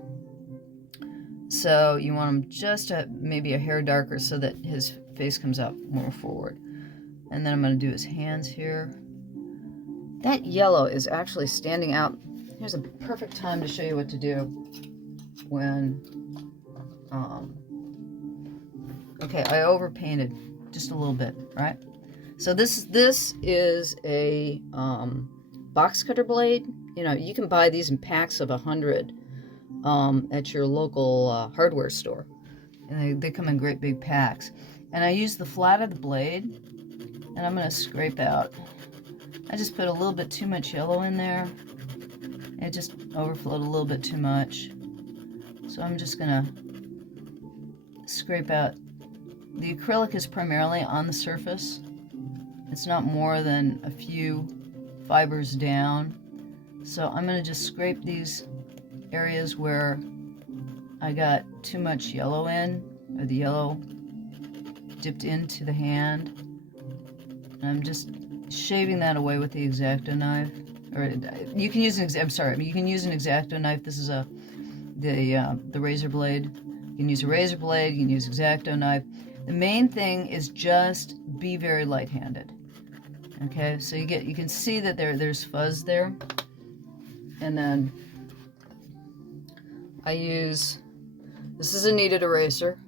So you want them just maybe a hair darker so that his face comes out more forward. And then I'm going to do his hands here. That yellow is actually standing out. Here's a perfect time to show you what to do when, okay, I overpainted just a little bit, right? So this is a box cutter blade. You know, you can buy these in packs of 100 at your local hardware store. And they come in great big packs. And I use the flat of the blade, and I'm going to scrape out. I just put a little bit too much yellow in there. It just overflowed a little bit too much. So I'm just going to scrape out. The acrylic is primarily on the surface. It's not more than a few fibers down. So I'm going to just scrape these areas where I got too much yellow in, or the yellow dipped into the hand. And I'm just shaving that away with the X-Acto knife. Or you can use you can use an X-Acto knife. This is the razor blade. You can use a razor blade, you can use X-Acto knife. The main thing is just be very light-handed. Okay, so you can see that there's fuzz there. And then I use, this is a kneaded eraser.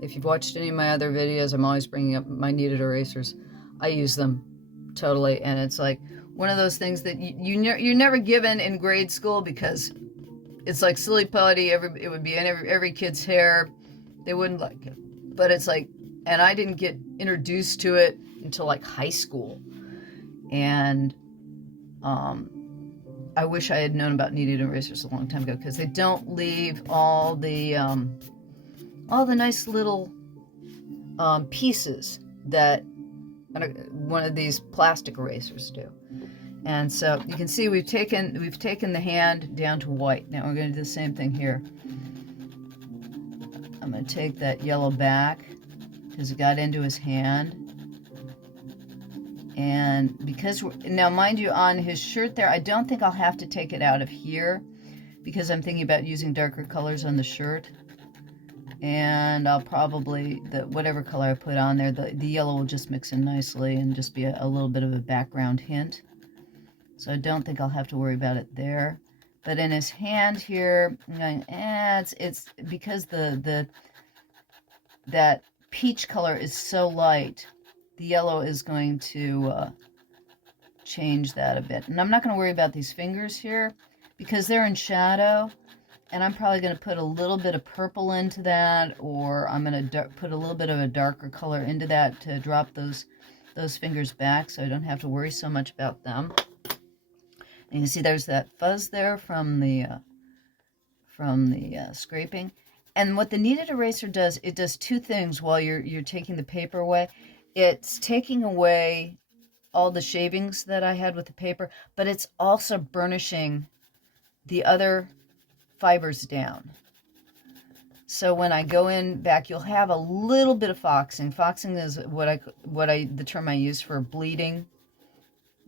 If you've watched any of my other videos, I'm always bringing up my kneaded erasers. I use them totally, and it's like one of those things that you're never given in grade school because it's like silly putty. It would be in every kid's hair. They wouldn't like it, but it's like, and I didn't get introduced to it until like high school, and I wish I had known about kneaded erasers a long time ago because they don't leave all the nice little pieces that one of these plastic erasers do. And so you can see we've taken the hand down to white. Now we're going to do the same thing here. I'm going to take that yellow back because it got into his hand. And because now mind you, on his shirt there, I don't think I'll have to take it out of here because I'm thinking about using darker colors on the shirt. And I'll probably, whatever color I put on there, the yellow will just mix in nicely and just be a little bit of a background hint. So I don't think I'll have to worry about it there. But in his hand here, I'm going, it's because that peach color is so light, the yellow is going to change that a bit. And I'm not going to worry about these fingers here because they're in shadow. And I'm probably going to put a little bit of purple into that, or I'm going to put a little bit of a darker color into that to drop those fingers back so I don't have to worry so much about them. And you can see there's that fuzz there from the scraping. And what the kneaded eraser does, it does two things while you're taking the paper away. It's taking away all the shavings that I had with the paper, but it's also burnishing the other fibers down. So when I go in back, you'll have a little bit of foxing. Foxing is the term I use for bleeding.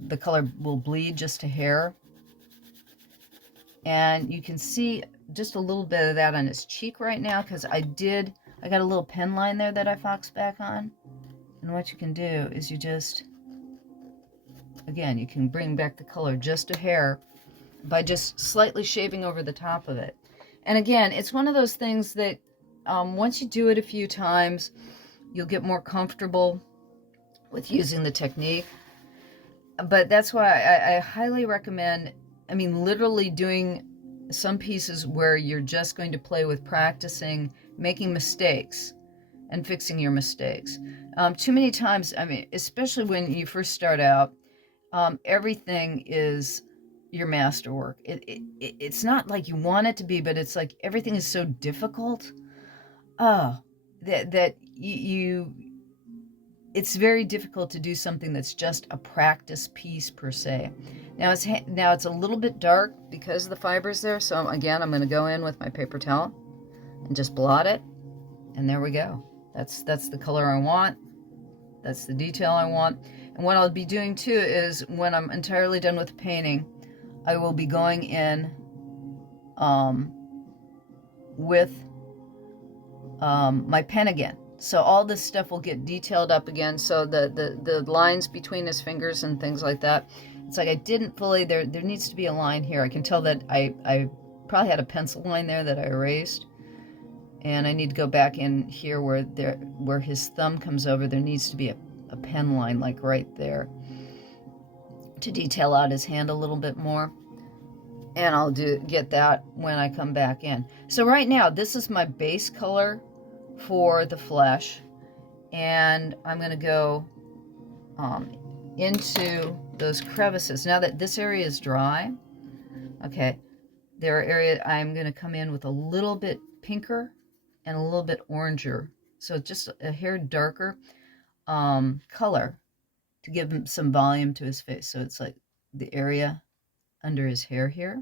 The color will bleed just a hair. And you can see just a little bit of that on his cheek right now, because I got a little pen line there that I foxed back on. And what you can do is you just, again, you can bring back the color just a hair by just slightly shaving over the top of it. And again, it's one of those things that once you do it a few times, you'll get more comfortable with using the technique. But that's why I highly recommend, I mean, literally doing some pieces where you're just going to play with practicing, making mistakes and fixing your mistakes. Too many times, I mean, especially when you first start out, everything is your masterwork. It's not like you want it to be, but it's like everything is so difficult. That it's very difficult to do something that's just a practice piece per se. Now it's a little bit dark because of the fibers there. So again, I'm going to go in with my paper towel and just blot it, and there we go. That's the color I want. That's the detail I want. And what I'll be doing too is when I'm entirely done with the painting, I will be going in with my pen again. So all this stuff will get detailed up again. So the lines between his fingers and things like that. It's like I didn't fully, there needs to be a line here. I can tell that I probably had a pencil line there that I erased. And I need to go back in here where his thumb comes over. There needs to be a pen line like right there to detail out his hand a little bit more. And I'll get that when I come back in. So right now, this is my base color for the flesh. And I'm going to go into those crevices. Now that this area is dry, okay, there are areas I'm going to come in with a little bit pinker and a little bit oranger. So just a hair darker color to give him some volume to his face. So it's like the area under his hair here.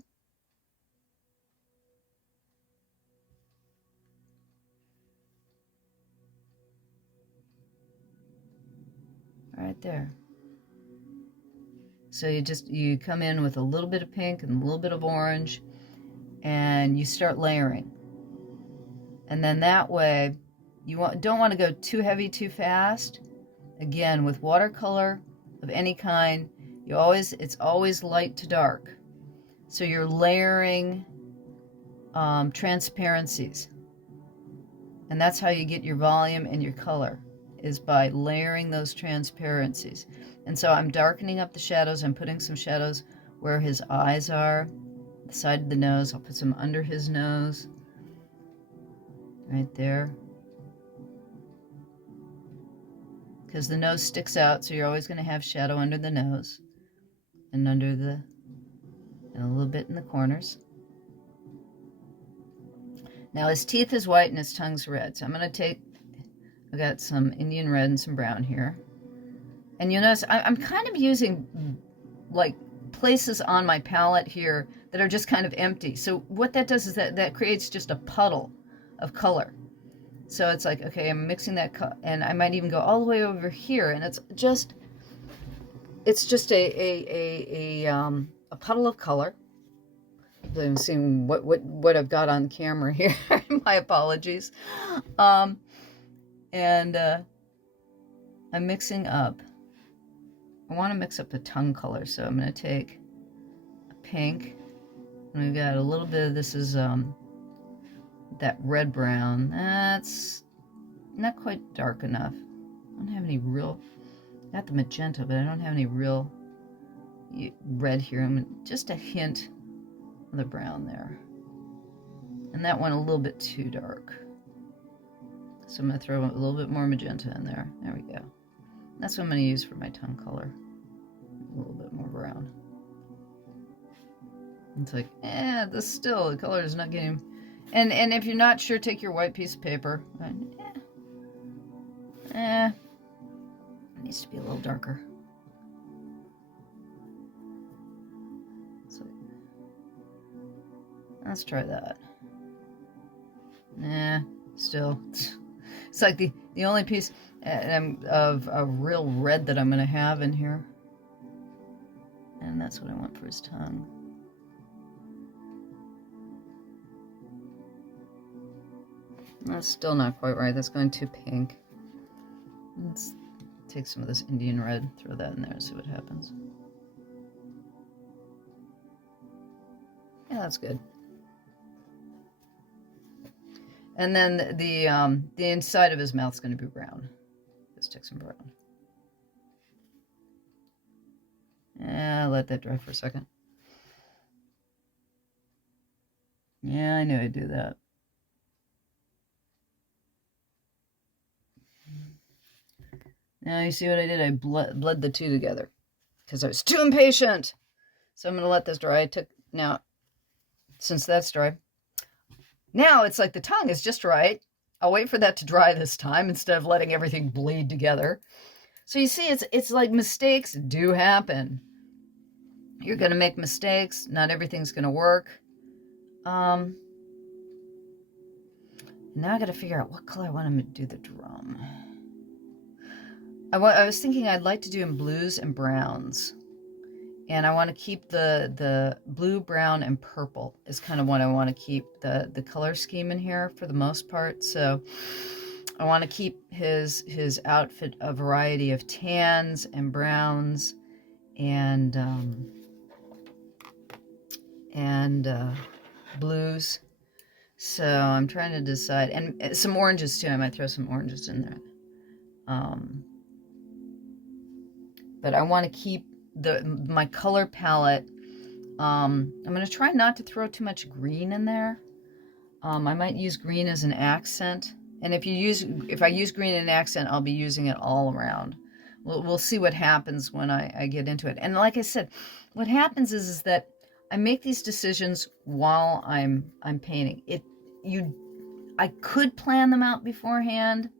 Right there. So you come in with a little bit of pink and a little bit of orange, and you start layering. And then that way, don't want to go too heavy too fast. Again, with watercolor of any kind, it's always light to dark. So you're layering transparencies. And that's how you get your volume and your color, is by layering those transparencies. And so I'm darkening up the shadows. I'm putting some shadows where his eyes are, the side of the nose. I'll put some under his nose, right there. Because the nose sticks out, so you're always going to have shadow under the nose and and a little bit in the corners. Now his teeth is white and his tongue's red. So I'm going to I've got some Indian red and some brown here. And you'll notice I'm kind of using like places on my palette here that are just kind of empty. So what that does is that creates just a puddle of color. So it's like, okay, I'm mixing that, and I might even go all the way over here, and it's just a puddle of color. I'm seeing what I've got on camera here. My apologies. And I'm mixing up. I want to mix up the tongue color, so I'm going to take a pink, and we've got a little bit of this is that red brown. That's not quite dark enough. I don't have any real, got the magenta, but I don't have any real red here. I'm just a hint of the brown there. And that went a little bit too dark. So I'm going to throw a little bit more magenta in there. There we go. That's what I'm going to use for my tongue color. A little bit more brown. It's like, the color is not getting... And if you're not sure, take your white piece of paper. It needs to be a little darker. So, let's try that. Still. It's like the only piece of a real red that I'm going to have in here. And that's what I want for his tongue. That's still not quite right. That's going too pink. Let's take some of this Indian red, throw that in there and see what happens. Yeah, that's good. And then the inside of his mouth is going to be brown. Let's take some brown. Let that dry for a second. Yeah, I knew I'd do that. Now you see what I did? I bled the two together because I was too impatient. So I'm going to let this dry. Now, since that's dry, now it's like the tongue is just right. I'll wait for that to dry this time instead of letting everything bleed together. So you see, it's like mistakes do happen. You're going to make mistakes. Not everything's going to work. Now I got to figure out what color I want him to do the drum. I was thinking I'd like to do in blues and browns. And I want to keep the blue, brown, and purple is kind of what I want to keep the color scheme in here for the most part. So I want to keep his outfit a variety of tans and browns and blues. So I'm trying to decide, and some oranges too. I might throw some oranges in there. But I want to keep my color palette. I'm going to try not to throw too much green in there. I might use green as an accent. And if I use green as an accent, I'll be using it all around. We'll see what happens when I get into it. And like I said, what happens is that I make these decisions while I'm painting. I could plan them out beforehand.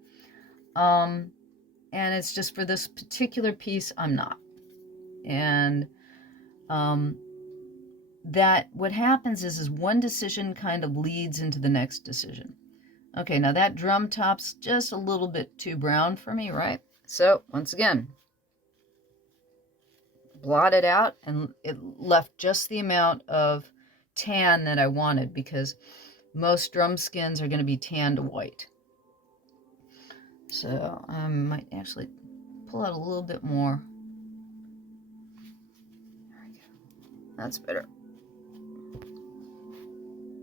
And it's just for this particular piece, I'm not. And that what happens is one decision kind of leads into the next decision. Okay, now that drum top's just a little bit too brown for me, right? So once again, blot it out, and it left just the amount of tan that I wanted, because most drum skins are going to be tan to white. So I might actually pull out a little bit more. There we go. That's better.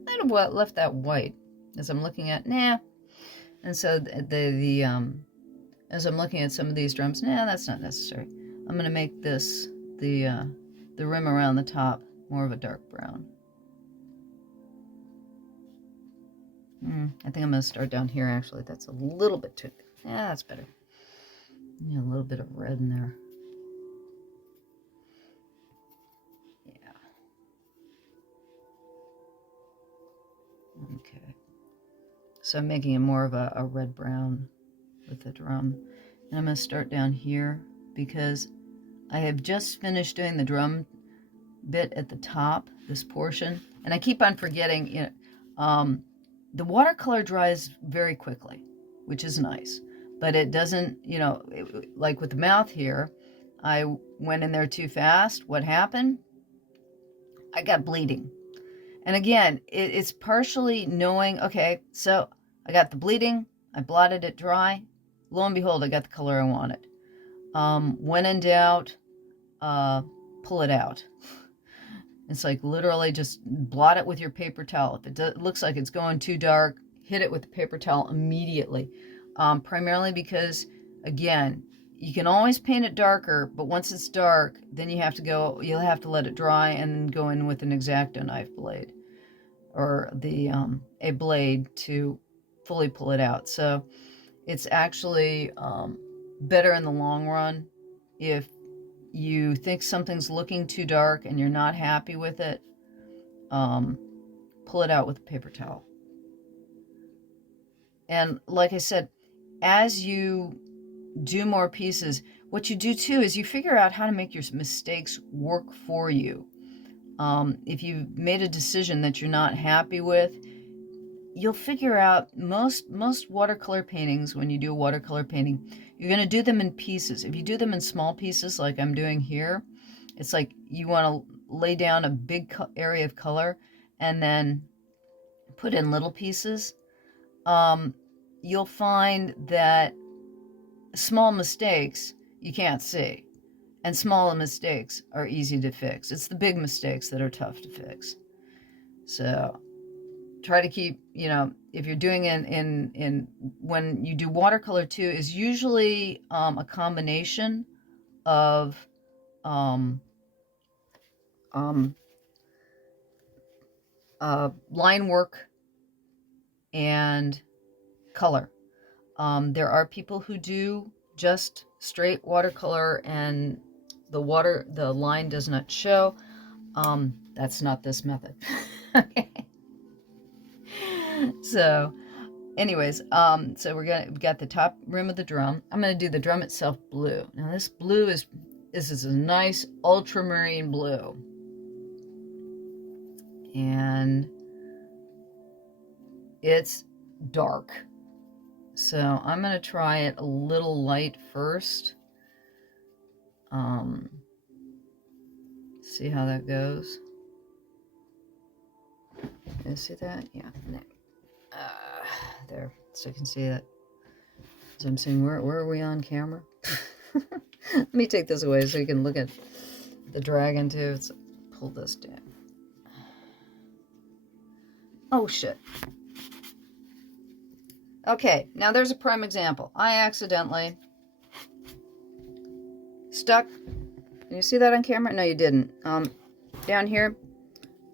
I'd have left that white as I'm looking at, And so as I'm looking at some of these drums, that's not necessary. I'm going to make this, the rim around the top, more of a dark brown. I think I'm going to start down here, actually. That's a little bit too... Yeah, that's better. A little bit of red in there. Yeah. Okay. So I'm making it more of a red-brown with the drum. And I'm going to start down here because I have just finished doing the drum bit at the top, this portion. And I keep on forgetting, the watercolor dries very quickly, which is nice. But it doesn't, like with the mouth here, I went in there too fast. What happened? I got bleeding. And again, it's partially knowing, okay, so I got the bleeding, I blotted it dry. Lo and behold, I got the color I wanted. When in doubt, pull it out. It's like literally just blot it with your paper towel. If it looks like it's going too dark, hit it with the paper towel immediately. Primarily because, again, you can always paint it darker, but once it's dark, then you'll have to let it dry and then go in with an X-Acto knife blade. or the a blade to fully pull it out. So it's actually better in the long run if you think something's looking too dark and you're not happy with it. Pull it out with a paper towel. And like I said, as you do more pieces, what you do too is you figure out how to make your mistakes work for you. If you've made a decision that you're not happy with, you'll figure out most watercolor paintings, when you do a watercolor painting, you're going to do them in pieces. If you do them in small pieces like I'm doing here, it's like you want to lay down a big area of color and then put in little pieces. You'll find that small mistakes you can't see, and small mistakes are easy to fix. It's the big mistakes that are tough to fix. So try to keep, you know, if you're doing in when you do watercolor too, is usually a combination of line work and color. There are people who do just straight watercolor and the line does not show. That's not this method. Okay. So anyways, so we've got the top rim of the drum. I'm going to do the drum itself blue. Now this blue is a nice ultramarine blue. And it's dark. So I'm going to try it a little light first. See how that goes. You see that? Yeah. There. So you can see that. So I'm saying, where are we on camera? Let me take this away so you can look at the dragon too. Let's pull this down. Oh, shit. Okay, now there's a prime example. I accidentally stuck. Can you see that on camera? No, you didn't. Down here,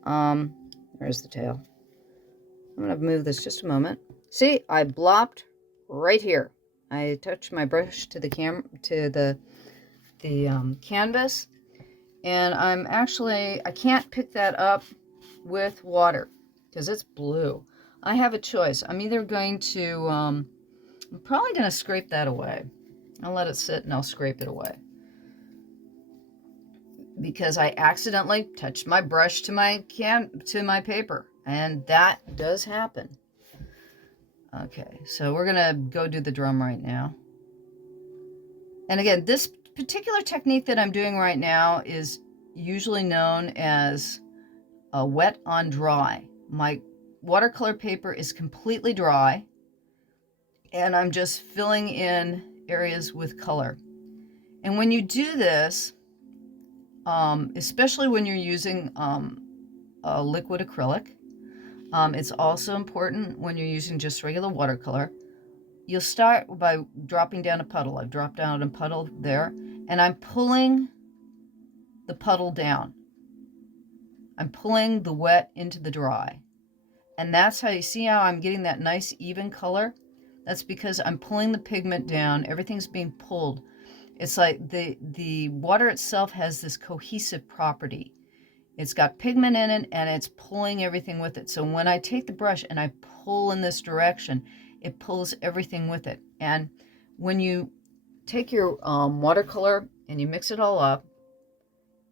there's the tail. I'm gonna move this just a moment. See, I blopped right here. I touched my brush to the canvas, and I can't pick that up with water because it's blue. I have a choice. I'm either going to, I'm probably going to scrape that away. I'll let it sit and I'll scrape it away. Because I accidentally touched my brush to my paper. And that does happen. Okay, so we're going to go do the drum right now. And again, this particular technique that I'm doing right now is usually known as a wet on dry. My watercolor paper is completely dry, and I'm just filling in areas with color. And when you do this, especially when you're using a liquid acrylic, it's also important when you're using just regular watercolor. You'll start by dropping down a puddle. I've dropped down a puddle there, and I'm pulling the puddle down. I'm pulling the wet into the dry. And that's how you see how I'm getting that nice even color. That's because I'm pulling the pigment down. Everything's being pulled. It's like the water itself has this cohesive property. It's got pigment in it and it's pulling everything with it. So when I take the brush and I pull in this direction, it pulls everything with it. And when you take your watercolor and you mix it all up,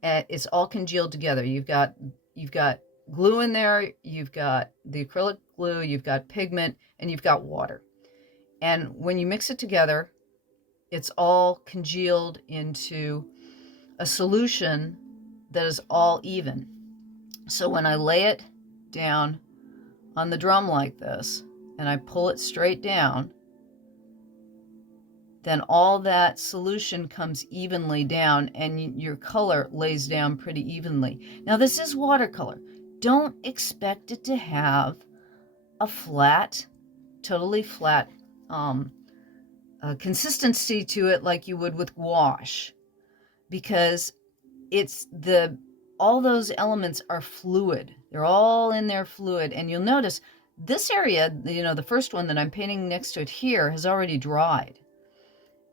it's all congealed together. You've got glue in there, you've got the acrylic glue, you've got pigment, and you've got water. And when you mix it together, it's all congealed into a solution that is all even. So when I lay it down on the drum like this, and I pull it straight down, then all that solution comes evenly down, and your color lays down pretty evenly. Now this is watercolor. Don't expect it to have a flat, totally flat consistency to it like you would with gouache, because all those elements are fluid. They're all in there fluid. And you'll notice this area, you know, the first one that I'm painting next to it here has already dried.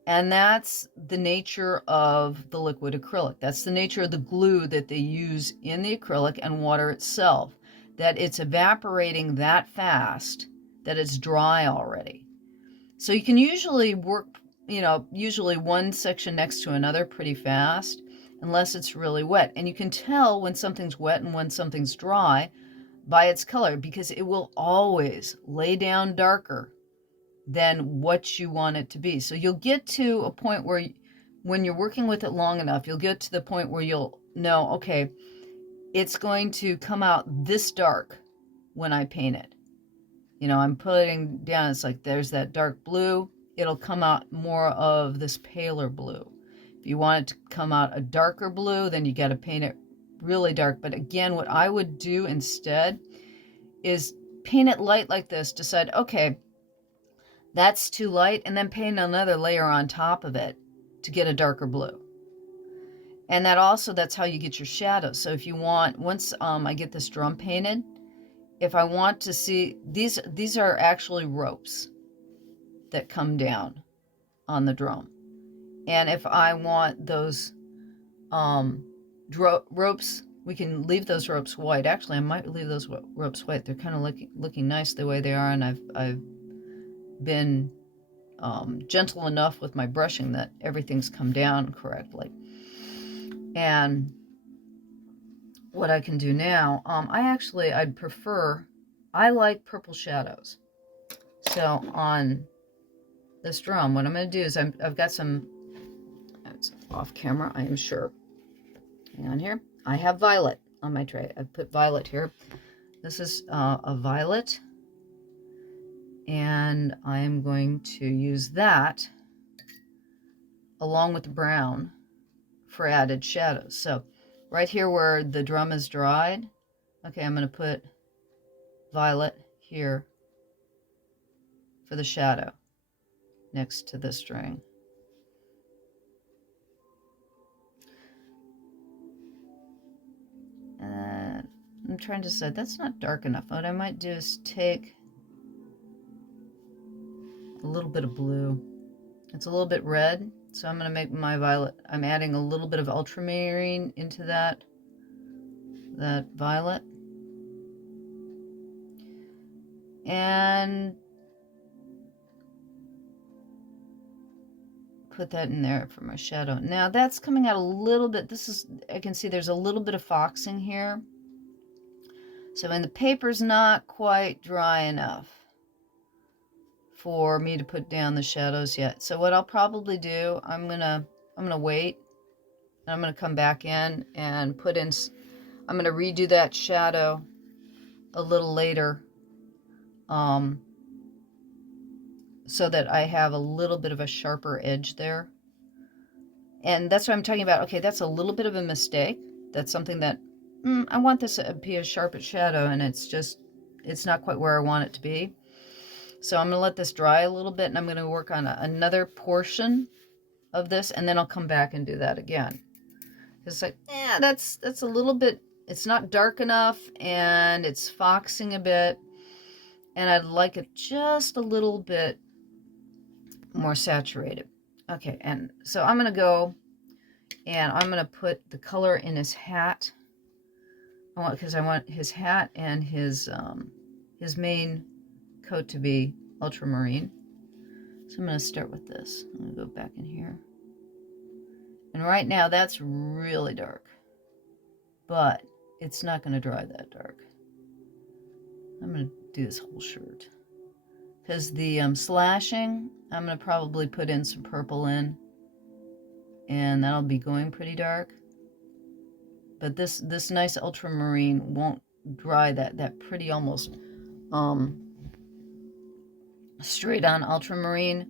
And that's the nature of the liquid acrylic. That's the nature of the glue that they use in the acrylic and water itself, that it's evaporating that fast that it's dry already. So you can usually work, you know, usually one section next to another pretty fast, unless it's really wet. And you can tell when something's wet and when something's dry by its color, because it will always lay down darker than what you want it to be. So you'll get to a point where when you're working with it long enough, you'll get to the point where you'll know, okay, it's going to come out this dark when I paint it. You know, I'm putting down, it's like there's that dark blue, it'll come out more of this paler blue. If you want it to come out a darker blue, then you got to paint it really dark. But again, what I would do instead is paint it light like this, decide, okay, that's too light, and then paint another layer on top of it to get a darker blue. And that's how you get your shadows. So if you want, once I get this drum painted, if I want to see, these are actually ropes that come down on the drum. And if I want those ropes, we can leave those ropes white. Actually, I might leave those ropes white. They're kind of looking nice the way they are, and I've been gentle enough with my brushing that everything's come down correctly. And what I can do now, I like purple shadows. So on this drum, what I'm going to do is I've got some, it's off camera, I am sure. Hang on here. I have violet on my tray. I've put violet here. This is a violet. And I'm going to use that along with the brown for added shadows. So right here where the drum is dried, okay, I'm going to put violet here for the shadow next to this string. And I'm trying to decide, that's not dark enough. What I might do is take a little bit of blue. It's a little bit red, so I'm going to make my violet. I'm adding a little bit of ultramarine into that violet. And put that in there for my shadow. Now that's coming out a little bit. I can see there's a little bit of foxing here. So, and the paper's not quite dry enough for me to put down the shadows yet. So what I'll probably do, I'm gonna wait, and I'm gonna come back in and put in, I'm gonna redo that shadow a little later, so that I have a little bit of a sharper edge there. And that's what I'm talking about. Okay, that's a little bit of a mistake. That's something that, I want this to be a sharp shadow, and it's not quite where I want it to be. So I'm going to let this dry a little bit, and I'm going to work on another portion of this, and then I'll come back and do that again. It's like, that's a little bit, it's not dark enough, and it's foxing a bit, and I'd like it just a little bit more saturated. Okay, and so I'm going to go, and I'm going to put the color in his hat, because I want his hat and his main coat to be ultramarine. So I'm going to start with this. I'm going to go back in here. And right now that's really dark, but it's not going to dry that dark. I'm going to do this whole shirt. Because the slashing, I'm going to probably put in some purple in, and that'll be going pretty dark. But this nice ultramarine won't dry that pretty almost straight on ultramarine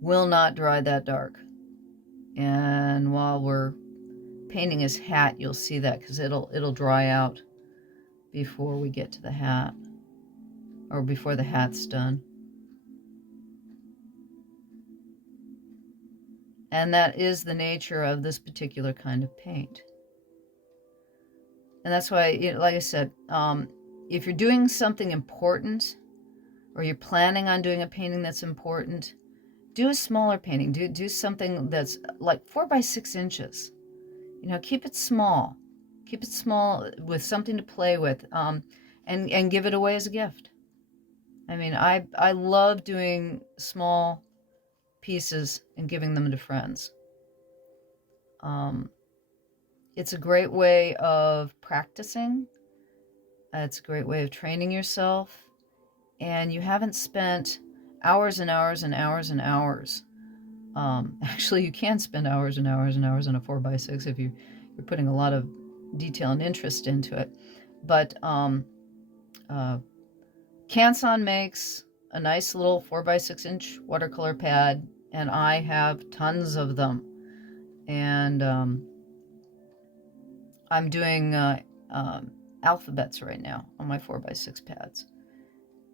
will not dry that dark. And while we're painting his hat, you'll see that, because it'll dry out before we get to the hat, or before the hat's done. And that is the nature of this particular kind of paint. And that's why, like I said, if you're doing something important, or you're planning on doing a painting that's important, do a smaller painting. Do something that's like 4 by 6 inches. Keep it small. Keep it small with something to play with, and give it away as a gift. I mean, I love doing small pieces and giving them to friends. It's a great way of practicing. It's a great way of training yourself. And you haven't spent hours and hours and hours and hours. Actually, you can spend hours and hours and hours on a 4 by 6 if you're putting a lot of detail and interest into it. But Canson makes a nice little 4 by 6 inch watercolor pad, and I have tons of them. And I'm doing alphabets right now on my 4 by 6 pads,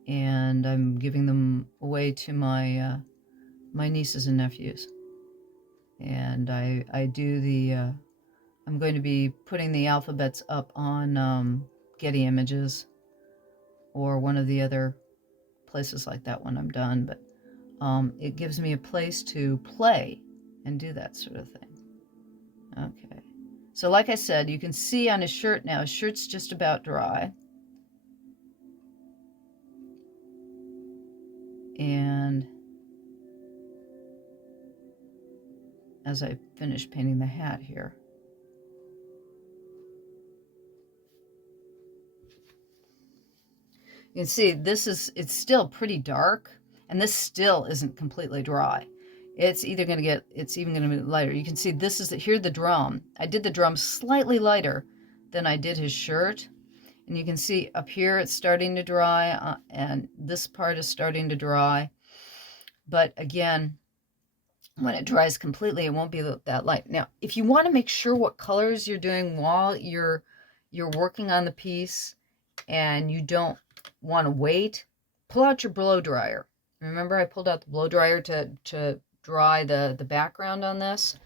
and I'm giving them away to my my nieces and nephews. And I do the I'm going to be putting the alphabets up on Getty Images or one of the other places like that when I'm done. But it gives me a place to play and do that sort of thing. Okay. So like I said, you can see on his shirt now, his shirt's just about dry. And as I finish painting the hat here, you can see it's still pretty dark, and this still isn't completely dry. It's even going to be lighter. You can see here's the drum. I did the drum slightly lighter than I did his shirt. And you can see up here it's starting to dry, and this part is starting to dry. But again, when it dries completely, it won't be that light. Now, if you want to make sure what colors you're doing while you're working on the piece, and you don't want to wait, pull out your blow dryer. Remember, I pulled out the blow dryer to dry the background on this.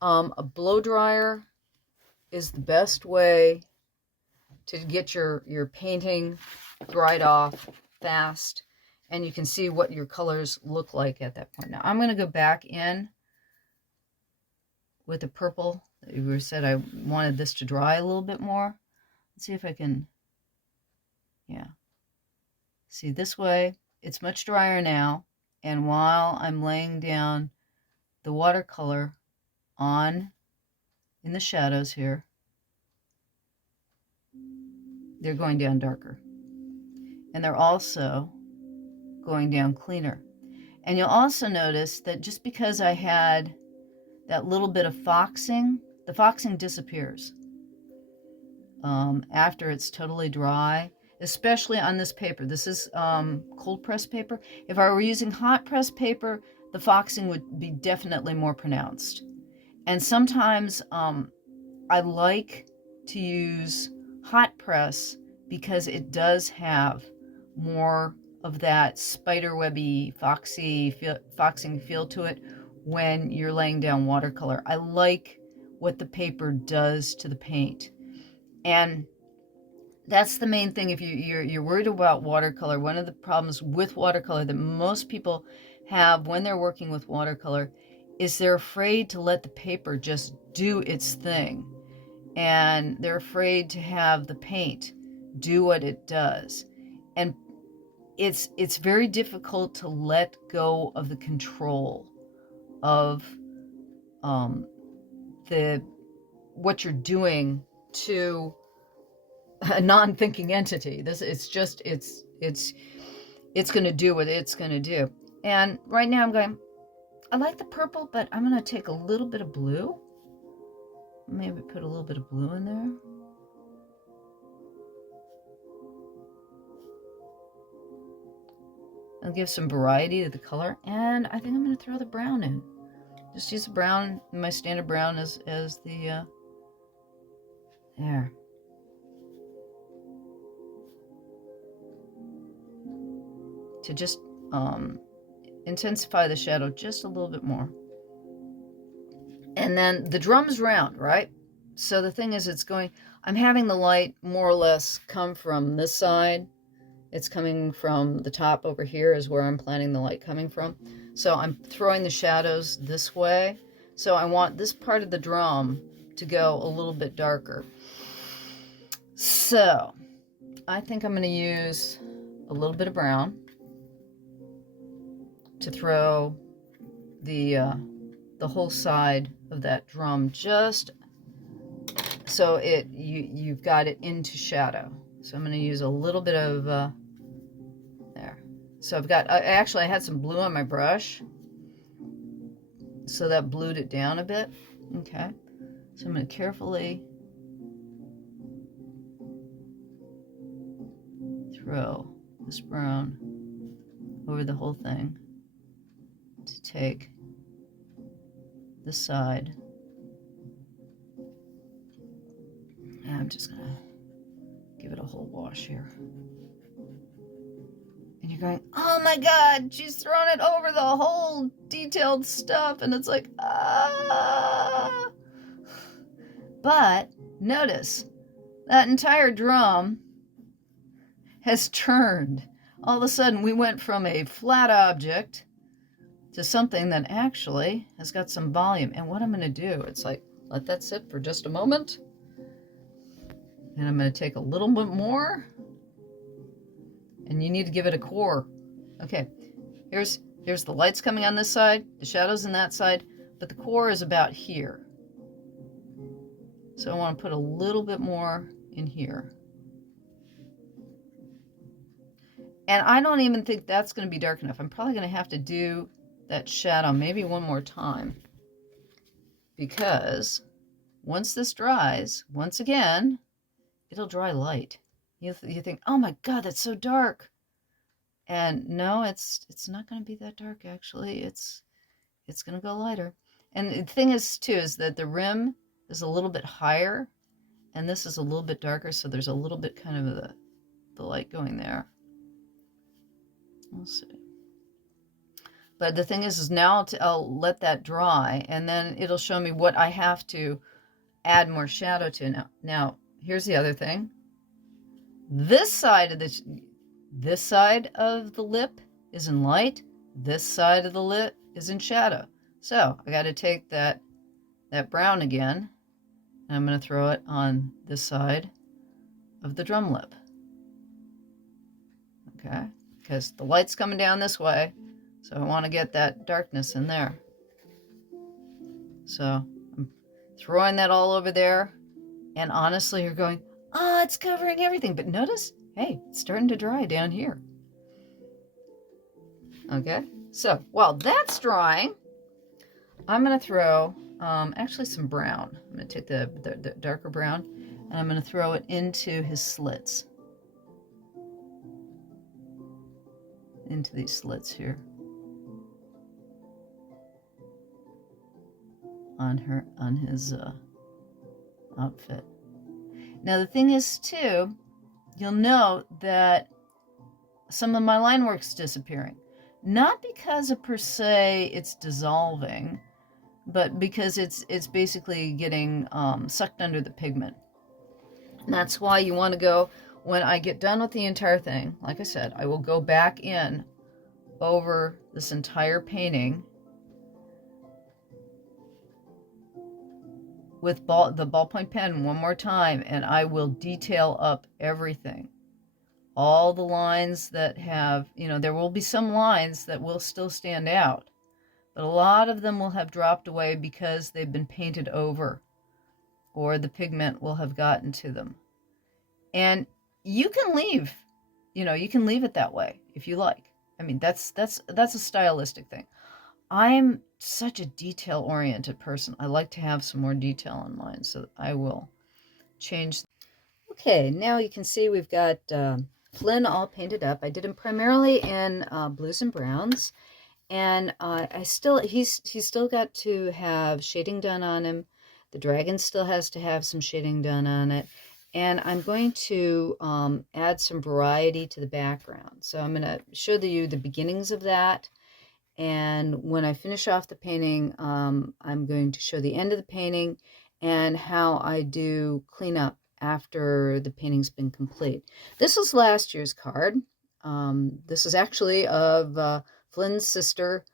A blow dryer is the best way to get your painting dried off fast, and you can see what your colors look like at that point. Now I'm going to go back in with the purple. You said I wanted this to dry a little bit more. Let's see if I can, yeah. See, this way it's much drier now, and while I'm laying down the watercolor on in the shadows here, they're going down darker. And they're also going down cleaner. And you'll also notice that just because I had that little bit of foxing, the foxing disappears after it's totally dry, especially on this paper. This is cold press paper. If I were using hot press paper, the foxing would be definitely more pronounced. And sometimes I like to use hot press because it does have more of that spiderwebby, foxing feel to it when you're laying down watercolor. I like what the paper does to the paint. And that's the main thing. If you're worried about watercolor, one of the problems with watercolor that most people have when they're working with watercolor is they're afraid to let the paper just do its thing. And they're afraid to have the paint do what it does. And it's very difficult to let go of the control of what you're doing to a non-thinking entity. It's going to do what it's going to do. And right now I'm going, I like the purple, but I'm going to take a little bit of blue. Maybe put a little bit of blue in there. I'll give some variety to the color, and I think I'm going to throw the brown in. Just use the brown, my standard brown as the there. To just intensify the shadow just a little bit more. And then the drum's round, right? So the thing is, I'm having the light more or less come from this side. It's coming from the top over here is where I'm planning the light coming from. So I'm throwing the shadows this way. So I want this part of the drum to go a little bit darker. So I think I'm going to use a little bit of brown to throw the whole side of that drum, just so you've got it into shadow. So I'm going to use a little bit of there. So I've got, actually I had some blue on my brush, so that blued it down a bit. Okay, so I'm going to carefully throw this brown over the whole thing to take this side. And I'm just gonna give it a whole wash here. And you're going, oh my God, she's thrown it over the whole detailed stuff. And it's like, ah. But notice that entire drum has turned. All of a sudden, we went from a flat object to something that actually has got some volume. And what I'm going to do, it's like, let that sit for just a moment. And I'm going to take a little bit more. And you need to give it a core. Okay, here's the lights coming on this side, the shadows on that side, but the core is about here. So I want to put a little bit more in here. And I don't even think that's going to be dark enough. I'm probably going to have to do that shadow maybe one more time. Because once this dries, once again, it'll dry light. You think, oh my God, that's so dark. And no, it's not going to be that dark, actually. It's going to go lighter. And the thing is, too, is that the rim is a little bit higher, and this is a little bit darker, so there's a little bit kind of the light going there. We'll see. But the thing is now I'll let that dry, and then it'll show me what I have to add more shadow to. Now here's the other thing. This side of the lip is in light. This side of the lip is in shadow. So I got to take that brown again, and I'm going to throw it on this side of the drum lip. Okay, because the light's coming down this way, so I want to get that darkness in there. So I'm throwing that all over there, and honestly, you're going, oh, it's covering everything. But notice, hey, it's starting to dry down here. Okay, so while that's drying, I'm going to throw actually some brown. I'm going to take the darker brown, and I'm going to throw it into his slits. Into these slits here. On his outfit. Now the thing is too, you'll note that some of my line work's disappearing. Not because of per se it's dissolving, but because it's basically getting sucked under the pigment. And that's why you want to go, when I get done with the entire thing, like I said, I will go back in over this entire painting with the ballpoint pen one more time, and I will detail up everything. All the lines that have, there will be some lines that will still stand out, but a lot of them will have dropped away because they've been painted over, or the pigment will have gotten to them. And you can leave, you can leave it that way if you like. I mean, that's a stylistic thing. I'm such a detail-oriented person. I like to have some more detail on mine, so I will change. Okay, now you can see we've got Llyn all painted up. I did him primarily in blues and browns, and he's still got to have shading done on him. The dragon still has to have some shading done on it, and I'm going to add some variety to the background. So I'm going to show you the beginnings of that. And when I finish off the painting, I'm going to show the end of the painting, and how I do cleanup after the painting's been complete. This was last year's card. This is actually of Flynn's sister,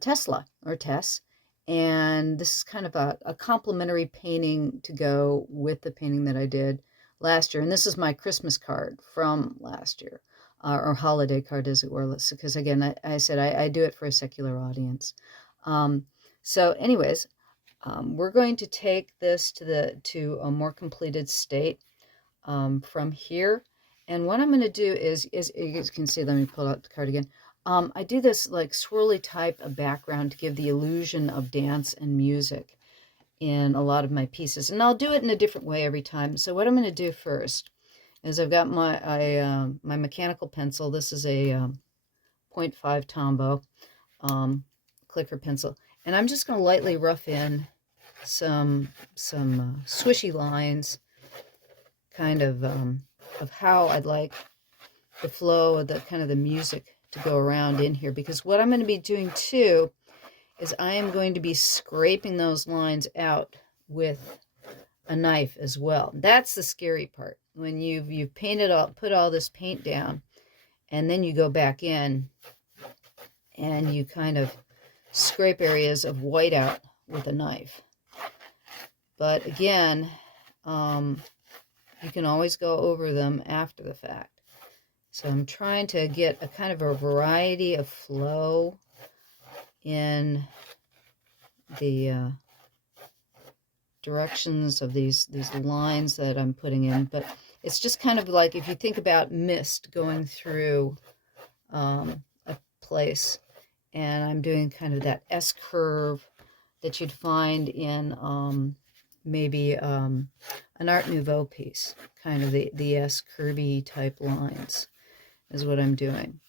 Tesla, or Tess, and this is kind of a complimentary painting to go with the painting that I did last year. And this is my Christmas card from last year, or holiday card, as it were, because again, I said I do it for a secular audience. So anyways, we're going to take this to a more completed state from here. And what I'm going to do is you can see, let me pull out the card again. I do this like swirly type of background to give the illusion of dance and music in a lot of my pieces. And I'll do it in a different way every time. So what I'm going to do first is I've got my mechanical pencil. This is a 0.5 Tombow clicker pencil. And I'm just going to lightly rough in some swishy lines, kind of how I'd like the flow of the kind of the music to go around in here. Because what I'm going to be doing too is I am going to be scraping those lines out with a knife as well. That's the scary part, when you've painted all, put all this paint down, and then you go back in and you kind of scrape areas of white out with a knife. But again, you can always go over them after the fact. So I'm trying to get a kind of a variety of flow in the directions of these lines that I'm putting in. But it's just kind of like if you think about mist going through a place, and I'm doing kind of that S curve that you'd find in maybe an Art Nouveau piece, kind of the S curvy type lines is what I'm doing,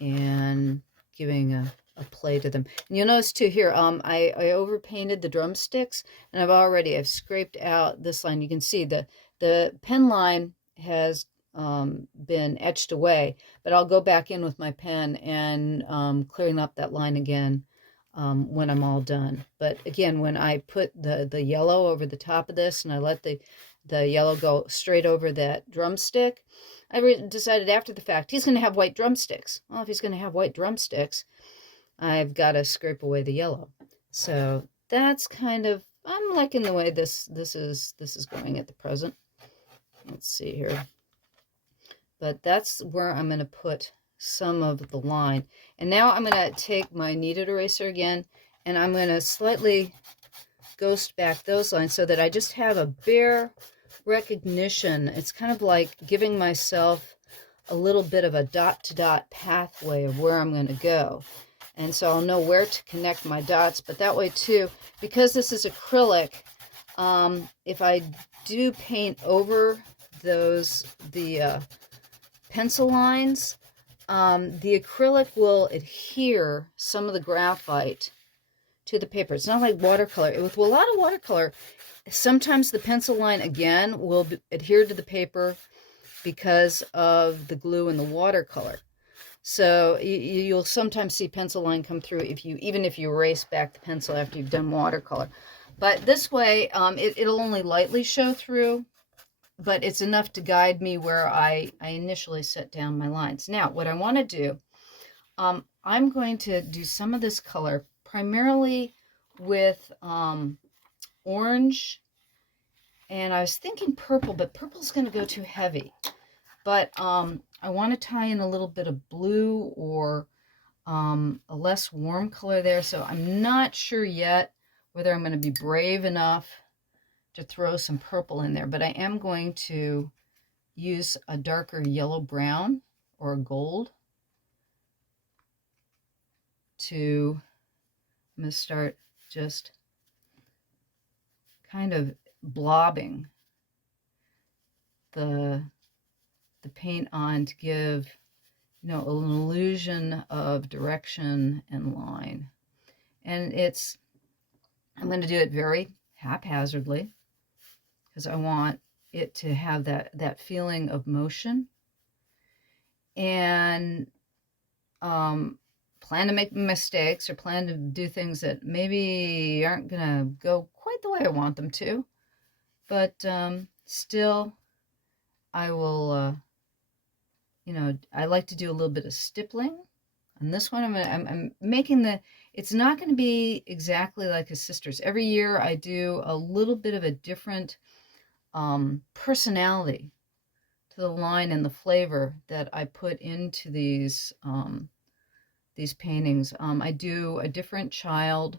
and giving a play to them. And you'll notice too here, I overpainted the drumsticks, and I've scraped out this line. You can see the pen line has been etched away, but I'll go back in with my pen and clearing up that line again when I'm all done. But again, when I put the yellow over the top of this, and I let the yellow go straight over that drumstick, I decided after the fact he's going to have white drumsticks. Well, if he's going to have white drumsticks, I've got to scrape away the yellow. So that's kind of, I'm liking the way this is going at the present. Let's see here. But that's where I'm going to put some of the line. And now I'm going to take my kneaded eraser again, and I'm going to slightly ghost back those lines so that I just have a bare recognition. It's kind of like giving myself a little bit of a dot-to-dot pathway of where I'm going to go. And so I'll know where to connect my dots. But that way too, because this is acrylic, if I do paint over the pencil lines, the acrylic will adhere some of the graphite to the paper. It's not like watercolor. With a lot of watercolor, sometimes the pencil line again will adhere to the paper because of the glue in the watercolor. So you'll sometimes see pencil line come through even if you erase back the pencil after you've done watercolor. But this way, it'll only lightly show through, but it's enough to guide me where I initially set down my lines. Now, what I want to do, I'm going to do some of this color primarily with orange, and I was thinking purple, but purple's going to go too heavy. But I want to tie in a little bit of blue or a less warm color there, so I'm not sure yet whether I'm going to be brave enough to throw some purple in there, but I am going to use a darker yellow brown or a gold I'm going to start just kind of blobbing the paint on to give, an illusion of direction and line. And I'm going to do it very haphazardly because I want it to have that feeling of motion, and plan to make mistakes or plan to do things that maybe aren't going to go quite quite the way I want them to, but still I will, I like to do a little bit of stippling. On this one, I'm making it's not going to be exactly like his sister's. Every year I do a little bit of a different personality to the line and the flavor that I put into these paintings. I do a different child.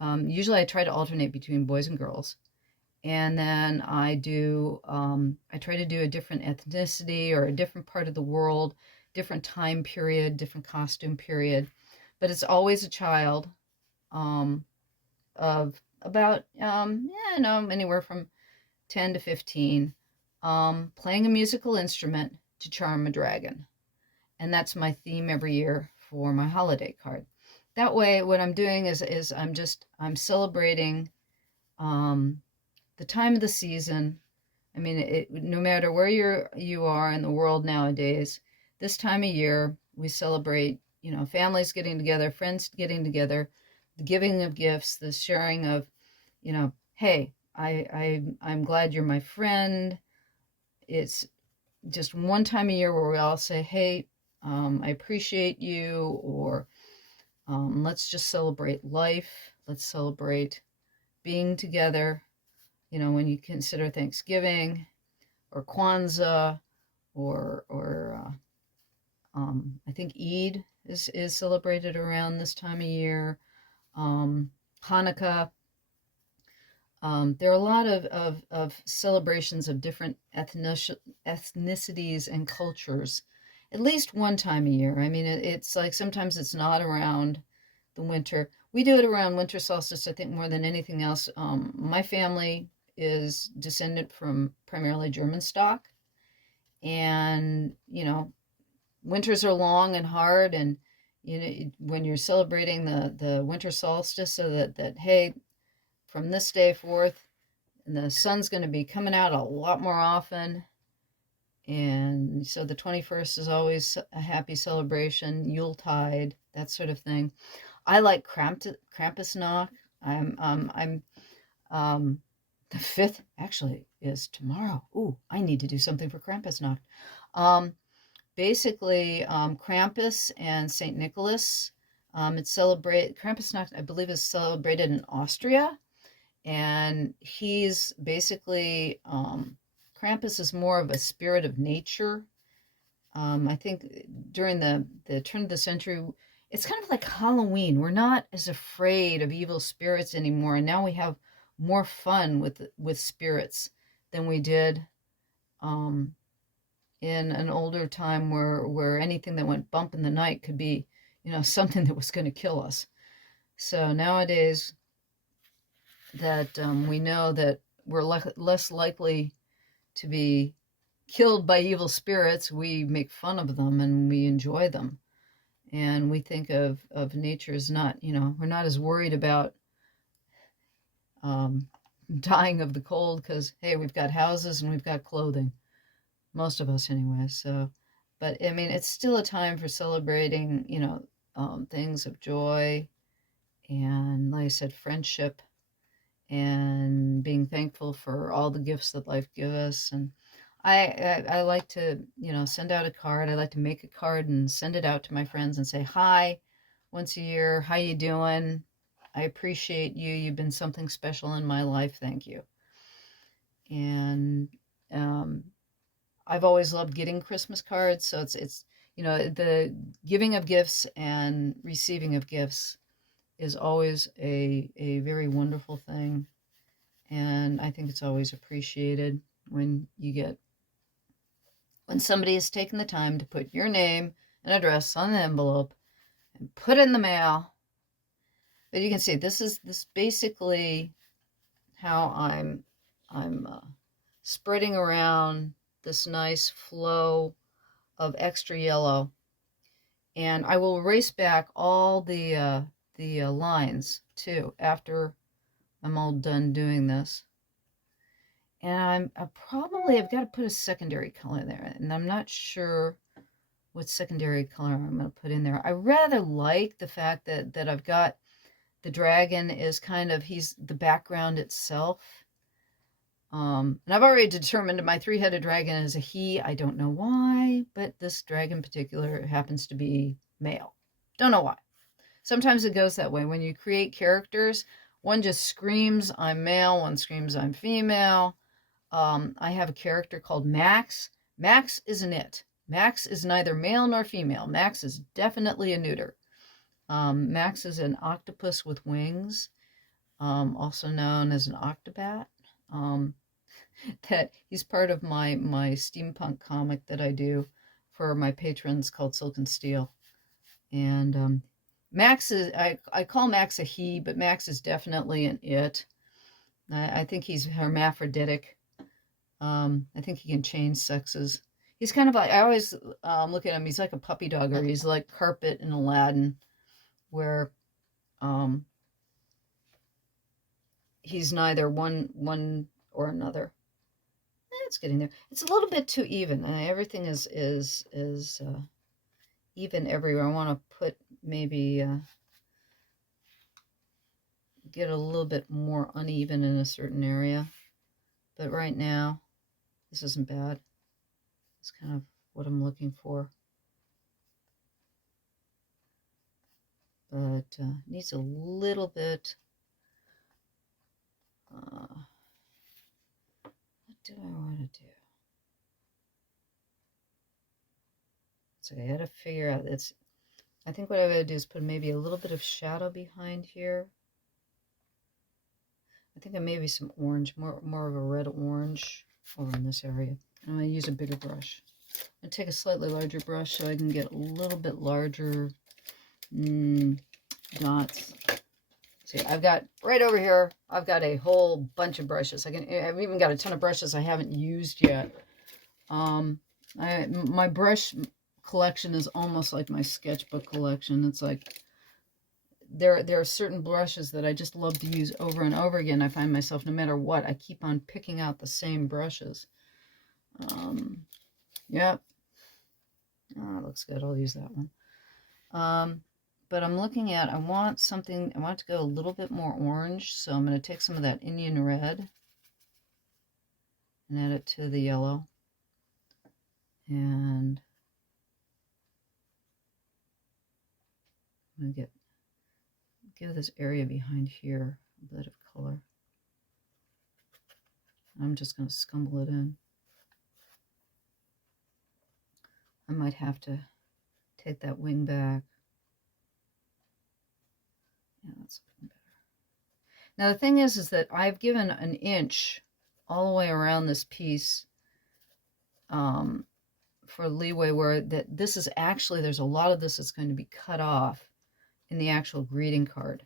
Usually I try to alternate between boys and girls. And then I try to do a different ethnicity or a different part of the world, different time period, different costume period. But it's always a child of about, anywhere from 10 to 15, playing a musical instrument to charm a dragon. And that's my theme every year for my holiday card. That way, what I'm doing is I'm celebrating the time of the season. I mean, no matter where you are in the world nowadays, this time of year we celebrate, families getting together, friends getting together, the giving of gifts, the sharing of, hey, I'm glad you're my friend. It's just one time a year where we all say, hey, I appreciate you, or let's just celebrate life. Let's celebrate being together. When you consider Thanksgiving or Kwanzaa or I think Eid is celebrated around this time of year. Hanukkah. There are a lot of celebrations of different ethnicities and cultures, at least one time a year. I mean, it's like sometimes it's not around the winter. We do it around winter solstice, I think, more than anything else. My family is descendant from primarily German stock, and winters are long and hard, and when you're celebrating the winter solstice, so that hey, from this day forth, the sun's going to be coming out a lot more often, and so the 21st is always a happy celebration, Yuletide, that sort of thing. I like Krampusnacht. I'm the 5th actually is tomorrow. Ooh, I need to do something for Krampusnacht. Basically, Krampus and Saint Nicholas. Krampusnacht, I believe, is celebrated in Austria, and he's basically Krampus is more of a spirit of nature. I think during the turn of the century, it's kind of like Halloween. We're not as afraid of evil spirits anymore, and now we have more fun with spirits than we did in an older time where anything that went bump in the night could be, something that was going to kill us. So nowadays that we know that we're less likely to be killed by evil spirits, we make fun of them and we enjoy them. And we think of nature as not, we're not as worried about dying of the cold because, hey, we've got houses and we've got clothing. Most of us anyway. So, but I mean, it's still a time for celebrating, things of joy and, like I said, friendship, and being thankful for all the gifts that life gives us. And I like to, send out a card. I like to make a card and send it out to my friends and say, hi, once a year, how you doing? I appreciate you. You've been something special in my life. Thank you. And I've always loved getting Christmas cards. So it's the giving of gifts and receiving of gifts is always a very wonderful thing. And I think it's always appreciated when somebody has taken the time to put your name and address on the envelope and put it in the mail. But you can see this basically how I'm spreading around this nice flow of extra yellow, and I will erase back all the lines too after I'm all done doing this. And I've got to put a secondary color there, and I'm not sure what secondary color I'm going to put in there. I rather like the fact that I've got The dragon is kind of, he's the background itself. And I've already determined my three-headed dragon is a he. I don't know why, but this dragon in particular happens to be male. Don't know why. Sometimes it goes that way. When you create characters, one just screams, I'm male, one screams, I'm female. I have a character called Max. Max is an it. Max is neither male nor female. Max is definitely a neuter. Max is an octopus with wings, also known as an octobat. That he's part of my steampunk comic that I do for my patrons called Silk and Steel. And Max is, I call Max a he, but Max is definitely an it. I think he's hermaphroditic. I think he can change sexes. He's kind of like, I always look at him, he's like a puppy dog, or he's like Carpet in Aladdin, where he's neither one or another. It's getting there. It's a little bit too even. Everything is even everywhere. I want to put maybe get a little bit more uneven in a certain area. But right now, this isn't bad. It's kind of what I'm looking for. But needs a little bit. What do I want to do? So I had to figure out. I think what I would do is put maybe a little bit of shadow behind here. I think maybe some orange, more of a red orange over in this area. I'm going to use a bigger brush. I'm going to take a slightly larger brush so I can get a little bit larger dots. See, I've got right over here, I've got a whole bunch of brushes. I've even got a ton of brushes I haven't used yet. My brush collection is almost like my sketchbook collection. It's like there are certain brushes that I just love to use over and over again. I find myself, no matter what, I keep on picking out the same brushes. Yep. Oh, looks good. I'll use that one. But I'm looking at, I want to go a little bit more orange, so I'm going to take some of that Indian red and add it to the yellow. And I'm going to give this area behind here a bit of color. I'm just going to scumble it in. I might have to take that wing back. Yeah, that's looking better. Now the thing is that I've given an inch all the way around this piece for leeway, where this is actually, there's a lot of this that's going to be cut off in the actual greeting card.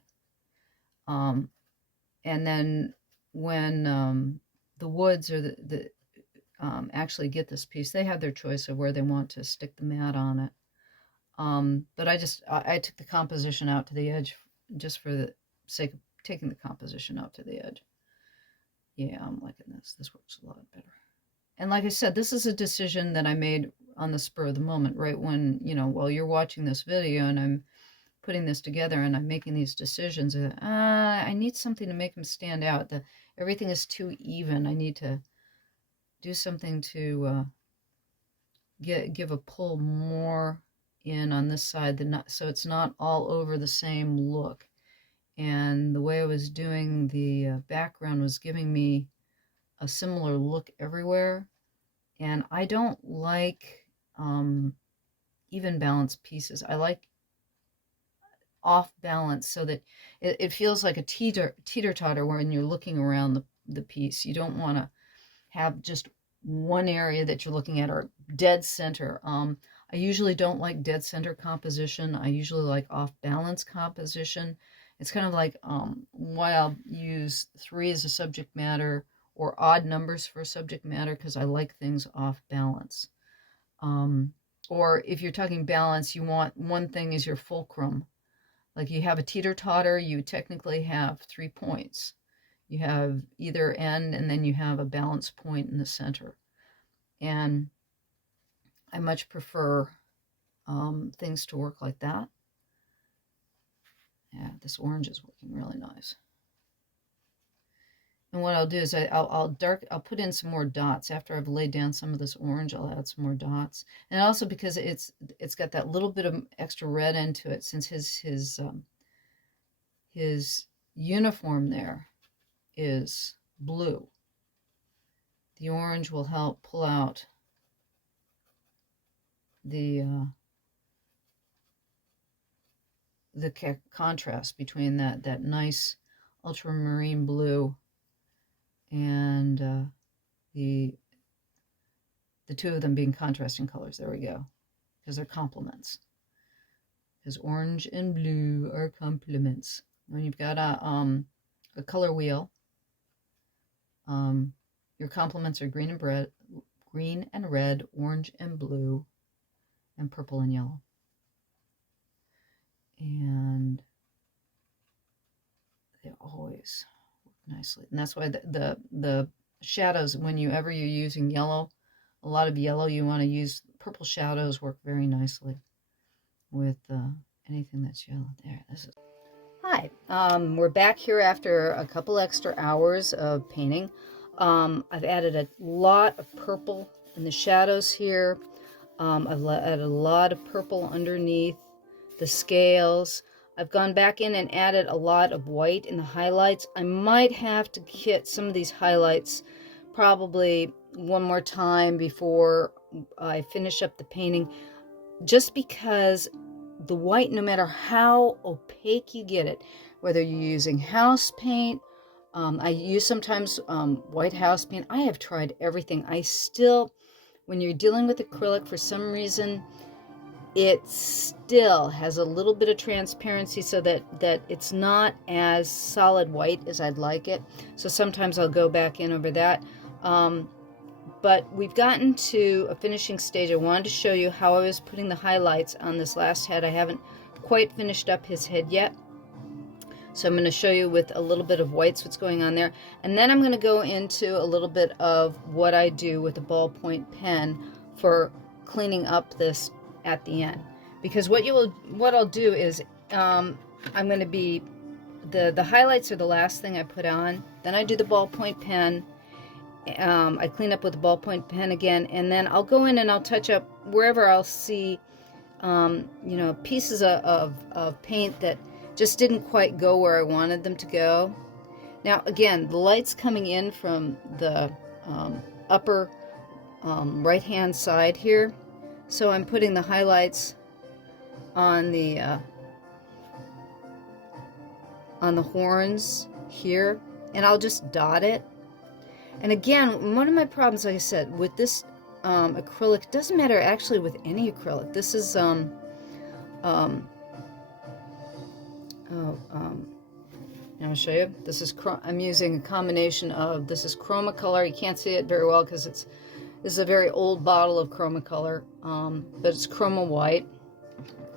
And then when the Woods or the actually get this piece, they have their choice of where they want to stick the mat on it. But I took the composition out to the edge just for the sake of taking the composition out to the edge. Yeah, I'm liking this. This works a lot better. And like I said, this is a decision that I made on the spur of the moment, right when, while you're watching this video and I'm putting this together and I'm making these decisions. I need something to make them stand out. Everything is too even. I need to do something to give a pull more in on this side, so it's not all over the same look. And the way I was doing the background was giving me a similar look everywhere. And I don't like even balanced pieces. I like off balance, so that it feels like a teeter-totter when you're looking around the piece. You don't want to have just one area that you're looking at, or dead center. I usually don't like dead center composition. I usually like off balance composition. It's kind of like why I'll use 3 as a subject matter, or odd numbers for subject matter, because I like things off balance. Or if you're talking balance, you want one thing as your fulcrum. Like you have a teeter-totter, you technically have 3 points. You have either end, and then you have a balance point in the center. And I much prefer things to work like that. Yeah, this orange is working really nice. And what I'll do is I'll put in some more dots after I've laid down some of this orange. I'll add some more dots, and also because it's got that little bit of extra red into it, since his uniform there is blue. The orange will help pull out the contrast between that nice ultramarine blue and the two of them being contrasting colors. There we go, because they're complements. Because orange and blue are complements. When you've got a color wheel, your complements are green and red, orange and blue, and purple and yellow. And they always work nicely. And that's why the shadows, whenever you're using yellow, a lot of yellow, you want to use purple shadows, work very nicely with anything that's yellow. There, this is. Hi, we're back here after a couple extra hours of painting. I've added a lot of purple in the shadows here. I've added a lot of purple underneath the scales. I've gone back in and added a lot of white in the highlights. I might have to hit some of these highlights probably one more time before I finish up the painting, just because the white, no matter how opaque you get it, whether you're using house paint, I use sometimes white house paint. I have tried everything. I still, when you're dealing with acrylic, for some reason, it still has a little bit of transparency, so that it's not as solid white as I'd like it. So sometimes I'll go back in over that. But we've gotten to a finishing stage. I wanted to show you how I was putting the highlights on this last head. I haven't quite finished up his head yet. So I'm going to show you with a little bit of whites what's going on there. And then I'm going to go into a little bit of what I do with a ballpoint pen for cleaning up this at the end. Because what I'll do is I'm going to be, the highlights are the last thing I put on. Then I do the ballpoint pen. I clean up with the ballpoint pen again, and then I'll go in and I'll touch up wherever I'll see, pieces of paint that just didn't quite go where I wanted them to go. Now, again, the light's coming in from the upper right-hand side here, so I'm putting the highlights on the horns here, and I'll just dot it. And again, one of my problems, like I said, with this acrylic, it doesn't matter actually with any acrylic. This is, I'm going to show you. This is, I'm using a combination of, this is Chromacolor. You can't see it very well because this is a very old bottle of Chromacolor, but it's Chroma White.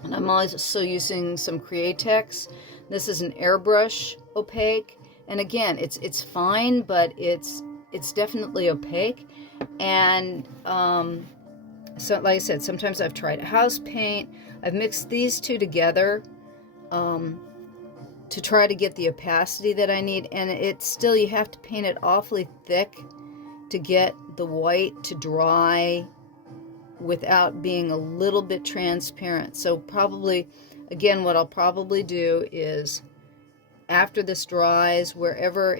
And I'm also using some Createx. This is an airbrush opaque. And again, it's fine, but it's definitely opaque. And so, like I said, sometimes I've tried house paint. I've mixed these two together to try to get the opacity that I need. And it's still, you have to paint it awfully thick to get the white to dry without being a little bit transparent. So probably, again, what I'll probably do is, after this dries, wherever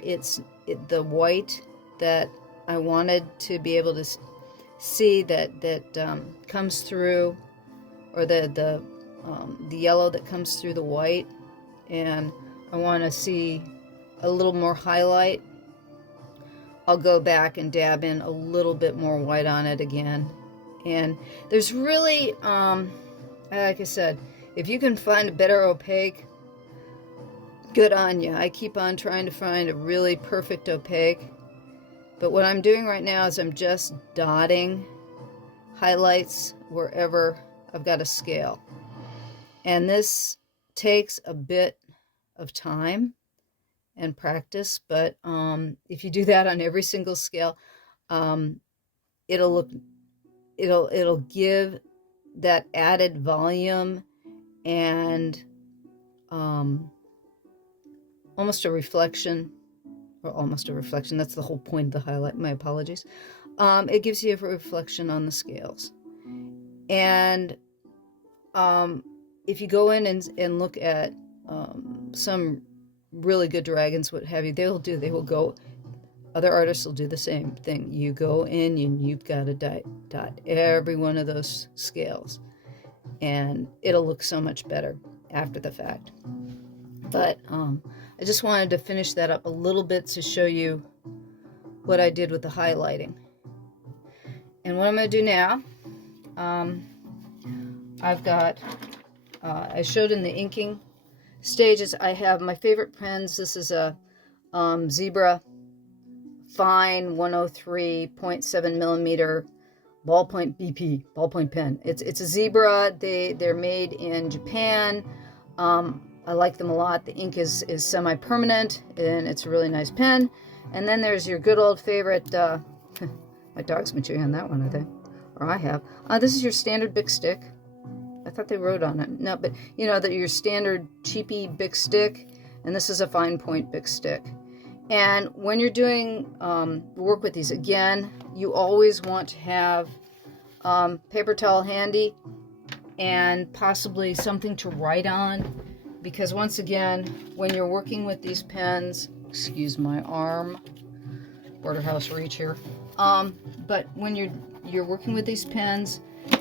the white that I wanted to be able to see that comes through, or the yellow that comes through the white, and I want to see a little more highlight, I'll go back and dab in a little bit more white on it again. And there's really, like I said, if you can find a better opaque, good on you. I keep on trying to find a really perfect opaque. But what I'm doing right now is I'm just dotting highlights wherever I've got a scale. And this takes a bit of time and practice, but if you do that on every single scale, it'll give that added volume and almost a reflection, or almost a reflection. That's the whole point of the highlight. My apologies. It gives you a reflection on the scales. And if you go in and look at some really good dragons, what have you, they will go, other artists will do the same thing. You go in and you've got to dot every one of those scales, and it'll look so much better after the fact. But I just wanted to finish that up a little bit to show you what I did with the highlighting. And what I'm going to do now, I've got, I showed in the inking stages, I have my favorite pens. This is a Zebra Fine 103.7 millimeter ballpoint BP, ballpoint pen. It's a Zebra. They're made in Japan. I like them a lot. The ink is semi-permanent, and it's a really nice pen. And then there's your good old favorite, my dog's been chewing on that one, I think, or I have. This is your standard Bic stick. I thought they wrote on it. No, but you know, that your standard cheapy Bic stick, and this is a fine point Bic stick. And when you're doing work with these, again, you always want to have paper towel handy and possibly something to write on, because once again, when you're working with these pens, excuse my arm, border house reach here, but when you're working with these pens,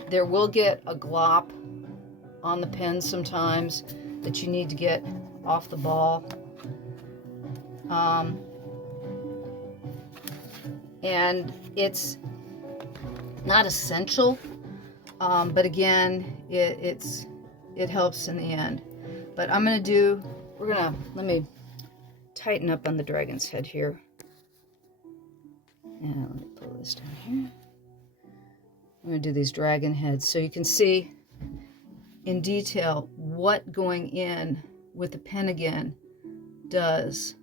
there will get a glop on the pen sometimes that you need to get off the ball. And it's not essential, but again, it helps in the end. But let me tighten up on the dragon's head here. And let me pull this down here. I'm going to do these dragon heads so you can see in detail what going in with the pen again does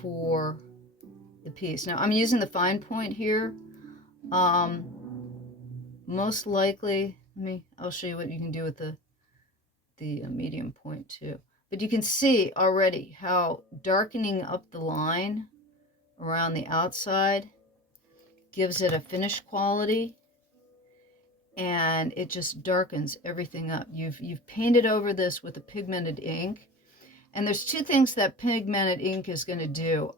for the piece. Now I'm using the fine point here. Most likely, I'll show you what you can do with the medium point too. But you can see already how darkening up the line around the outside gives it a finish quality, and it just darkens everything up. You've painted over this with a pigmented ink, and there's two things that pigmented ink is going to do.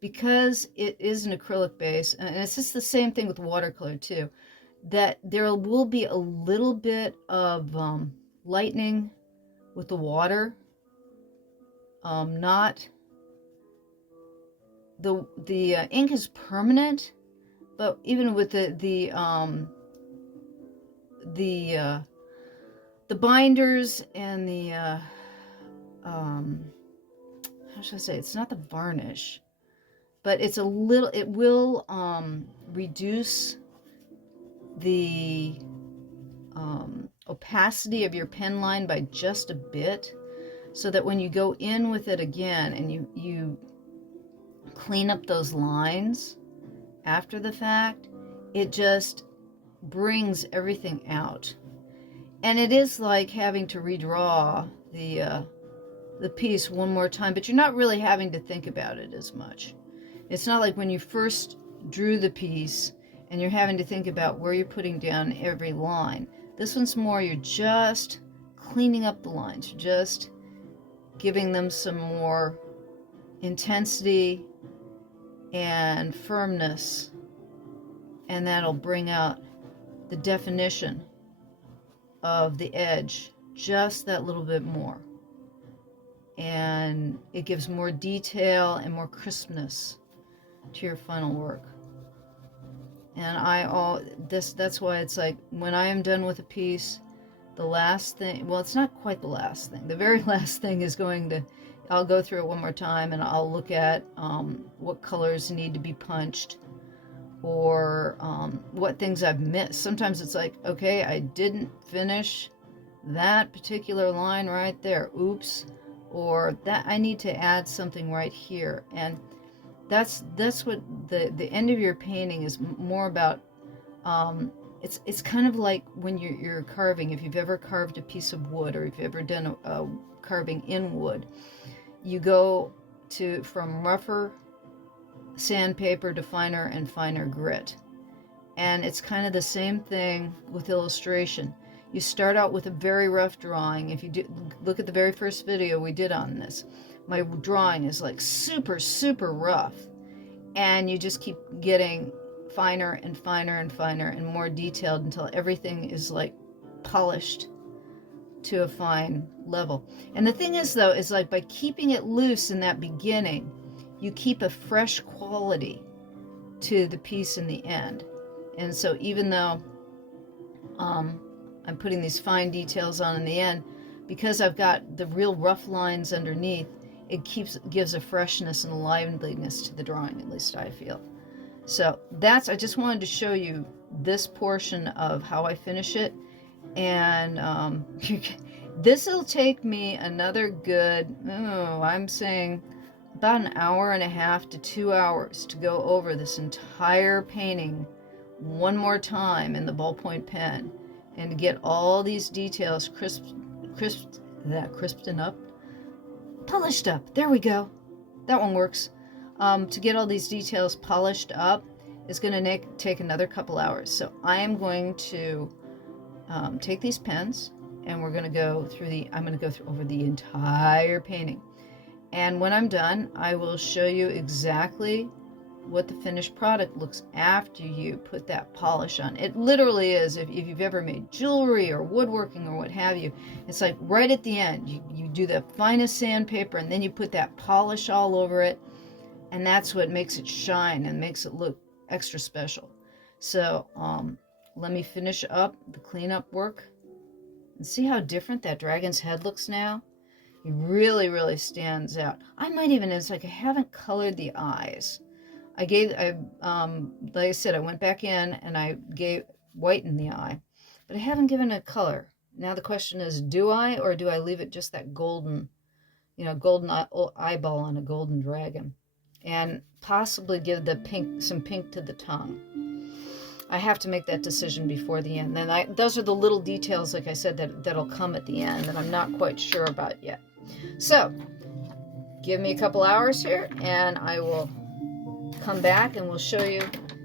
Because it is an acrylic base, and it's just the same thing with watercolor too, that there will be a little bit of lightening with the water. Not the ink is permanent, but even with the binders and the how should I say, it's not the varnish, but it's a little, it will reduce the opacity of your pen line by just a bit, so that when you go in with it again and you clean up those lines after the fact, it just brings everything out. And it is like having to redraw the piece one more time, but you're not really having to think about it as much. It's not like when you first drew the piece and you're having to think about where you're putting down every line. This one's more, you're just cleaning up the lines, you're just giving them some more intensity and firmness, and that'll bring out the definition of the edge just that little bit more, and it gives more detail and more crispness to your final work. And that's why it's like, when I am done with a piece, the last thing, well, it's not quite the last thing, the very last thing is I'll go through it one more time, and I'll look at what colors need to be punched, or what things I've missed. Sometimes it's like, okay, I didn't finish that particular line right there, oops, or that I need to add something right here. And that's what the end of your painting is more about. It's kind of like when you're carving. If you've ever carved a piece of wood, or if you've ever done a carving in wood, you go from rougher sandpaper to finer and finer grit. And it's kind of the same thing with illustration. You start out with a very rough drawing. If you look at the very first video we did on this, my drawing is like super, super rough. And you just keep getting finer and finer and finer and more detailed until everything is like polished to a fine level. And the thing is, though, is like by keeping it loose in that beginning, you keep a fresh quality to the piece in the end. And so even though I'm putting these fine details on in the end, because I've got the real rough lines underneath, it gives a freshness and a liveliness to the drawing, at least I feel. So I just wanted to show you this portion of how I finish it. And this will take me another good, I'm saying about an hour and a half to 2 hours to go over this entire painting one more time in the ballpoint pen and to get all these details crisped up, polished up. There we go. That one works. To get all these details polished up is going to take another couple hours. So I am going to take these pens and we're going to go through over the entire painting. And when I'm done, I will show you exactly what the finished product looks after you put that polish on. It literally is, if you've ever made jewelry or woodworking or what have you, it's like right at the end, you do the finest sandpaper and then you put that polish all over it, and that's what makes it shine and makes it look extra special. So let me finish up the cleanup work and see how different that dragon's head looks now. It really, really stands out. It's like I haven't colored the eyes. Like I said, I went back in and I whitened the eye, but I haven't given it color. Now the question is, do I, or do I leave it just that golden eyeball on a golden dragon, and possibly give some pink to the tongue? I have to make that decision before the end. Then those are the little details, like I said, that'll come at the end that I'm not quite sure about yet. So give me a couple hours here and I will come back and we'll show you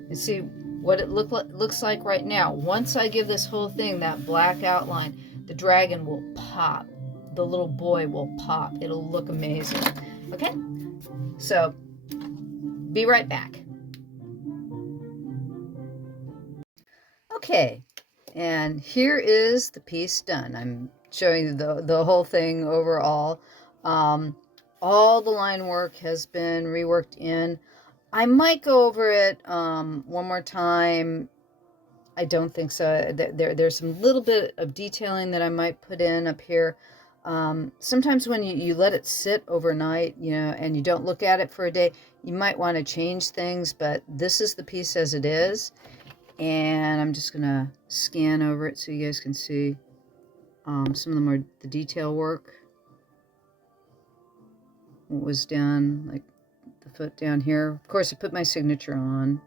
and see what it looks like right now. Once I give this whole thing that black outline, the dragon will pop. The little boy will pop. It'll look amazing. Okay? So be right back. Okay, and here is the piece done. I'm showing you the whole thing overall. All the line work has been reworked in. I might go over it one more time. I don't think so. There's some little bit of detailing that I might put in up here. Sometimes when you let it sit overnight, and you don't look at it for a day, you might want to change things, but this is the piece as it is. And I'm just going to scan over it so you guys can see some of the detail work. What was done, like the foot down here. Of course, I put my signature on.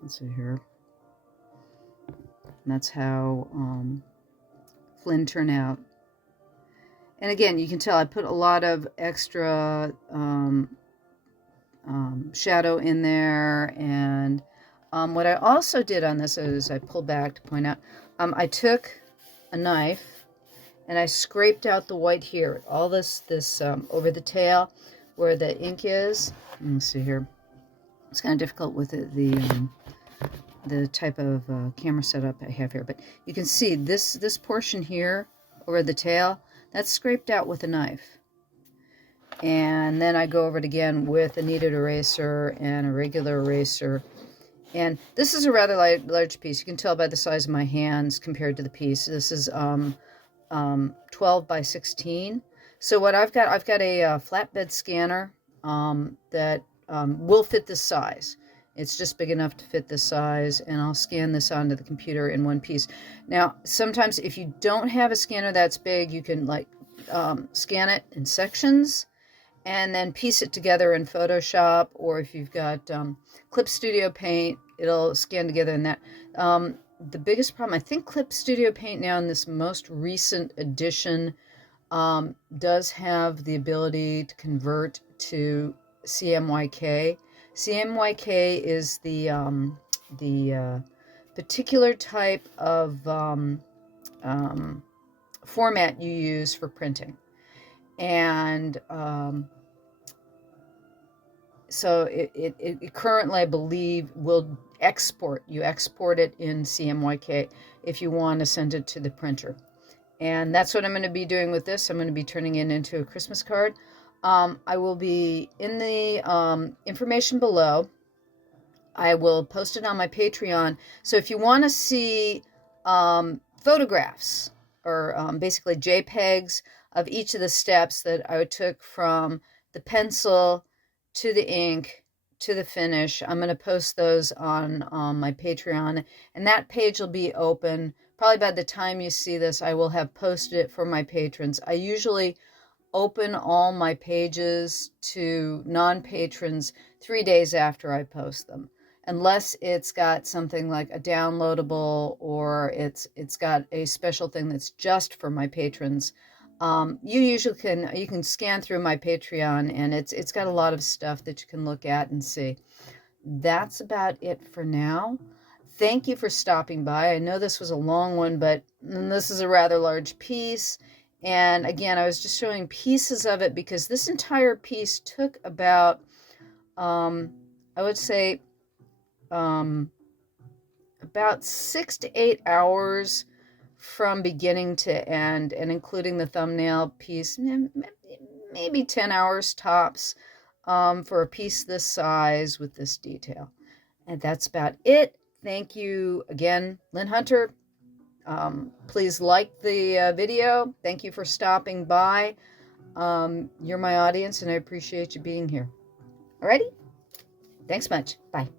Let's see here. And that's how Llyn turned out. And again, you can tell I put a lot of extra shadow in there. And what I also did on this is I pulled back to point out, I took a knife and I scraped out the white here, all this over the tail where the ink is. Let's see here. It's kind of difficult with the type of camera setup I have here, but you can see this portion here over the tail, that's scraped out with a knife. And then I go over it again with a kneaded eraser and a regular eraser. And this is a rather large piece. You can tell by the size of my hands compared to the piece. This is 12 by 16. So what I've got a flatbed scanner that will fit this size. It's just big enough to fit this size, and I'll scan this onto the computer in one piece. Now, sometimes if you don't have a scanner that's big, you can scan it in sections and then piece it together in Photoshop, or if you've got Clip Studio Paint, it'll scan together in that. The biggest problem, I think Clip Studio Paint now in this most recent edition does have the ability to convert to CMYK. CMYK is the particular type of format you use for printing. And so it currently, I believe, will export. You export it in CMYK if you want to send it to the printer. And that's what I'm going to be doing with this. I'm going to be turning it into a Christmas card. I will be in the information below. I will post it on my Patreon. So if you want to see photographs or basically JPEGs of each of the steps that I took from the pencil to the ink to the finish, I'm going to post those on my Patreon. And that page will be open. Probably by the time you see this, I will have posted it for my patrons. I usually open all my pages to non-patrons 3 days after I post them, unless it's got something like a downloadable or it's got a special thing that's just for my patrons. You usually can scan through my Patreon, and it's got a lot of stuff that you can look at and see. That's about it for now. Thank you for stopping by. I know this was a long one, but this is a rather large piece. And again, I was just showing pieces of it because this entire piece took about, I would say, about 6 to 8 hours from beginning to end, and including the thumbnail piece, maybe 10 hours tops for a piece this size with this detail. And that's about it. Thank you again, Llyn Hunter. Please like the video. Thank you for stopping by. You're my audience, and I appreciate you being here. Alrighty? Thanks much. Bye.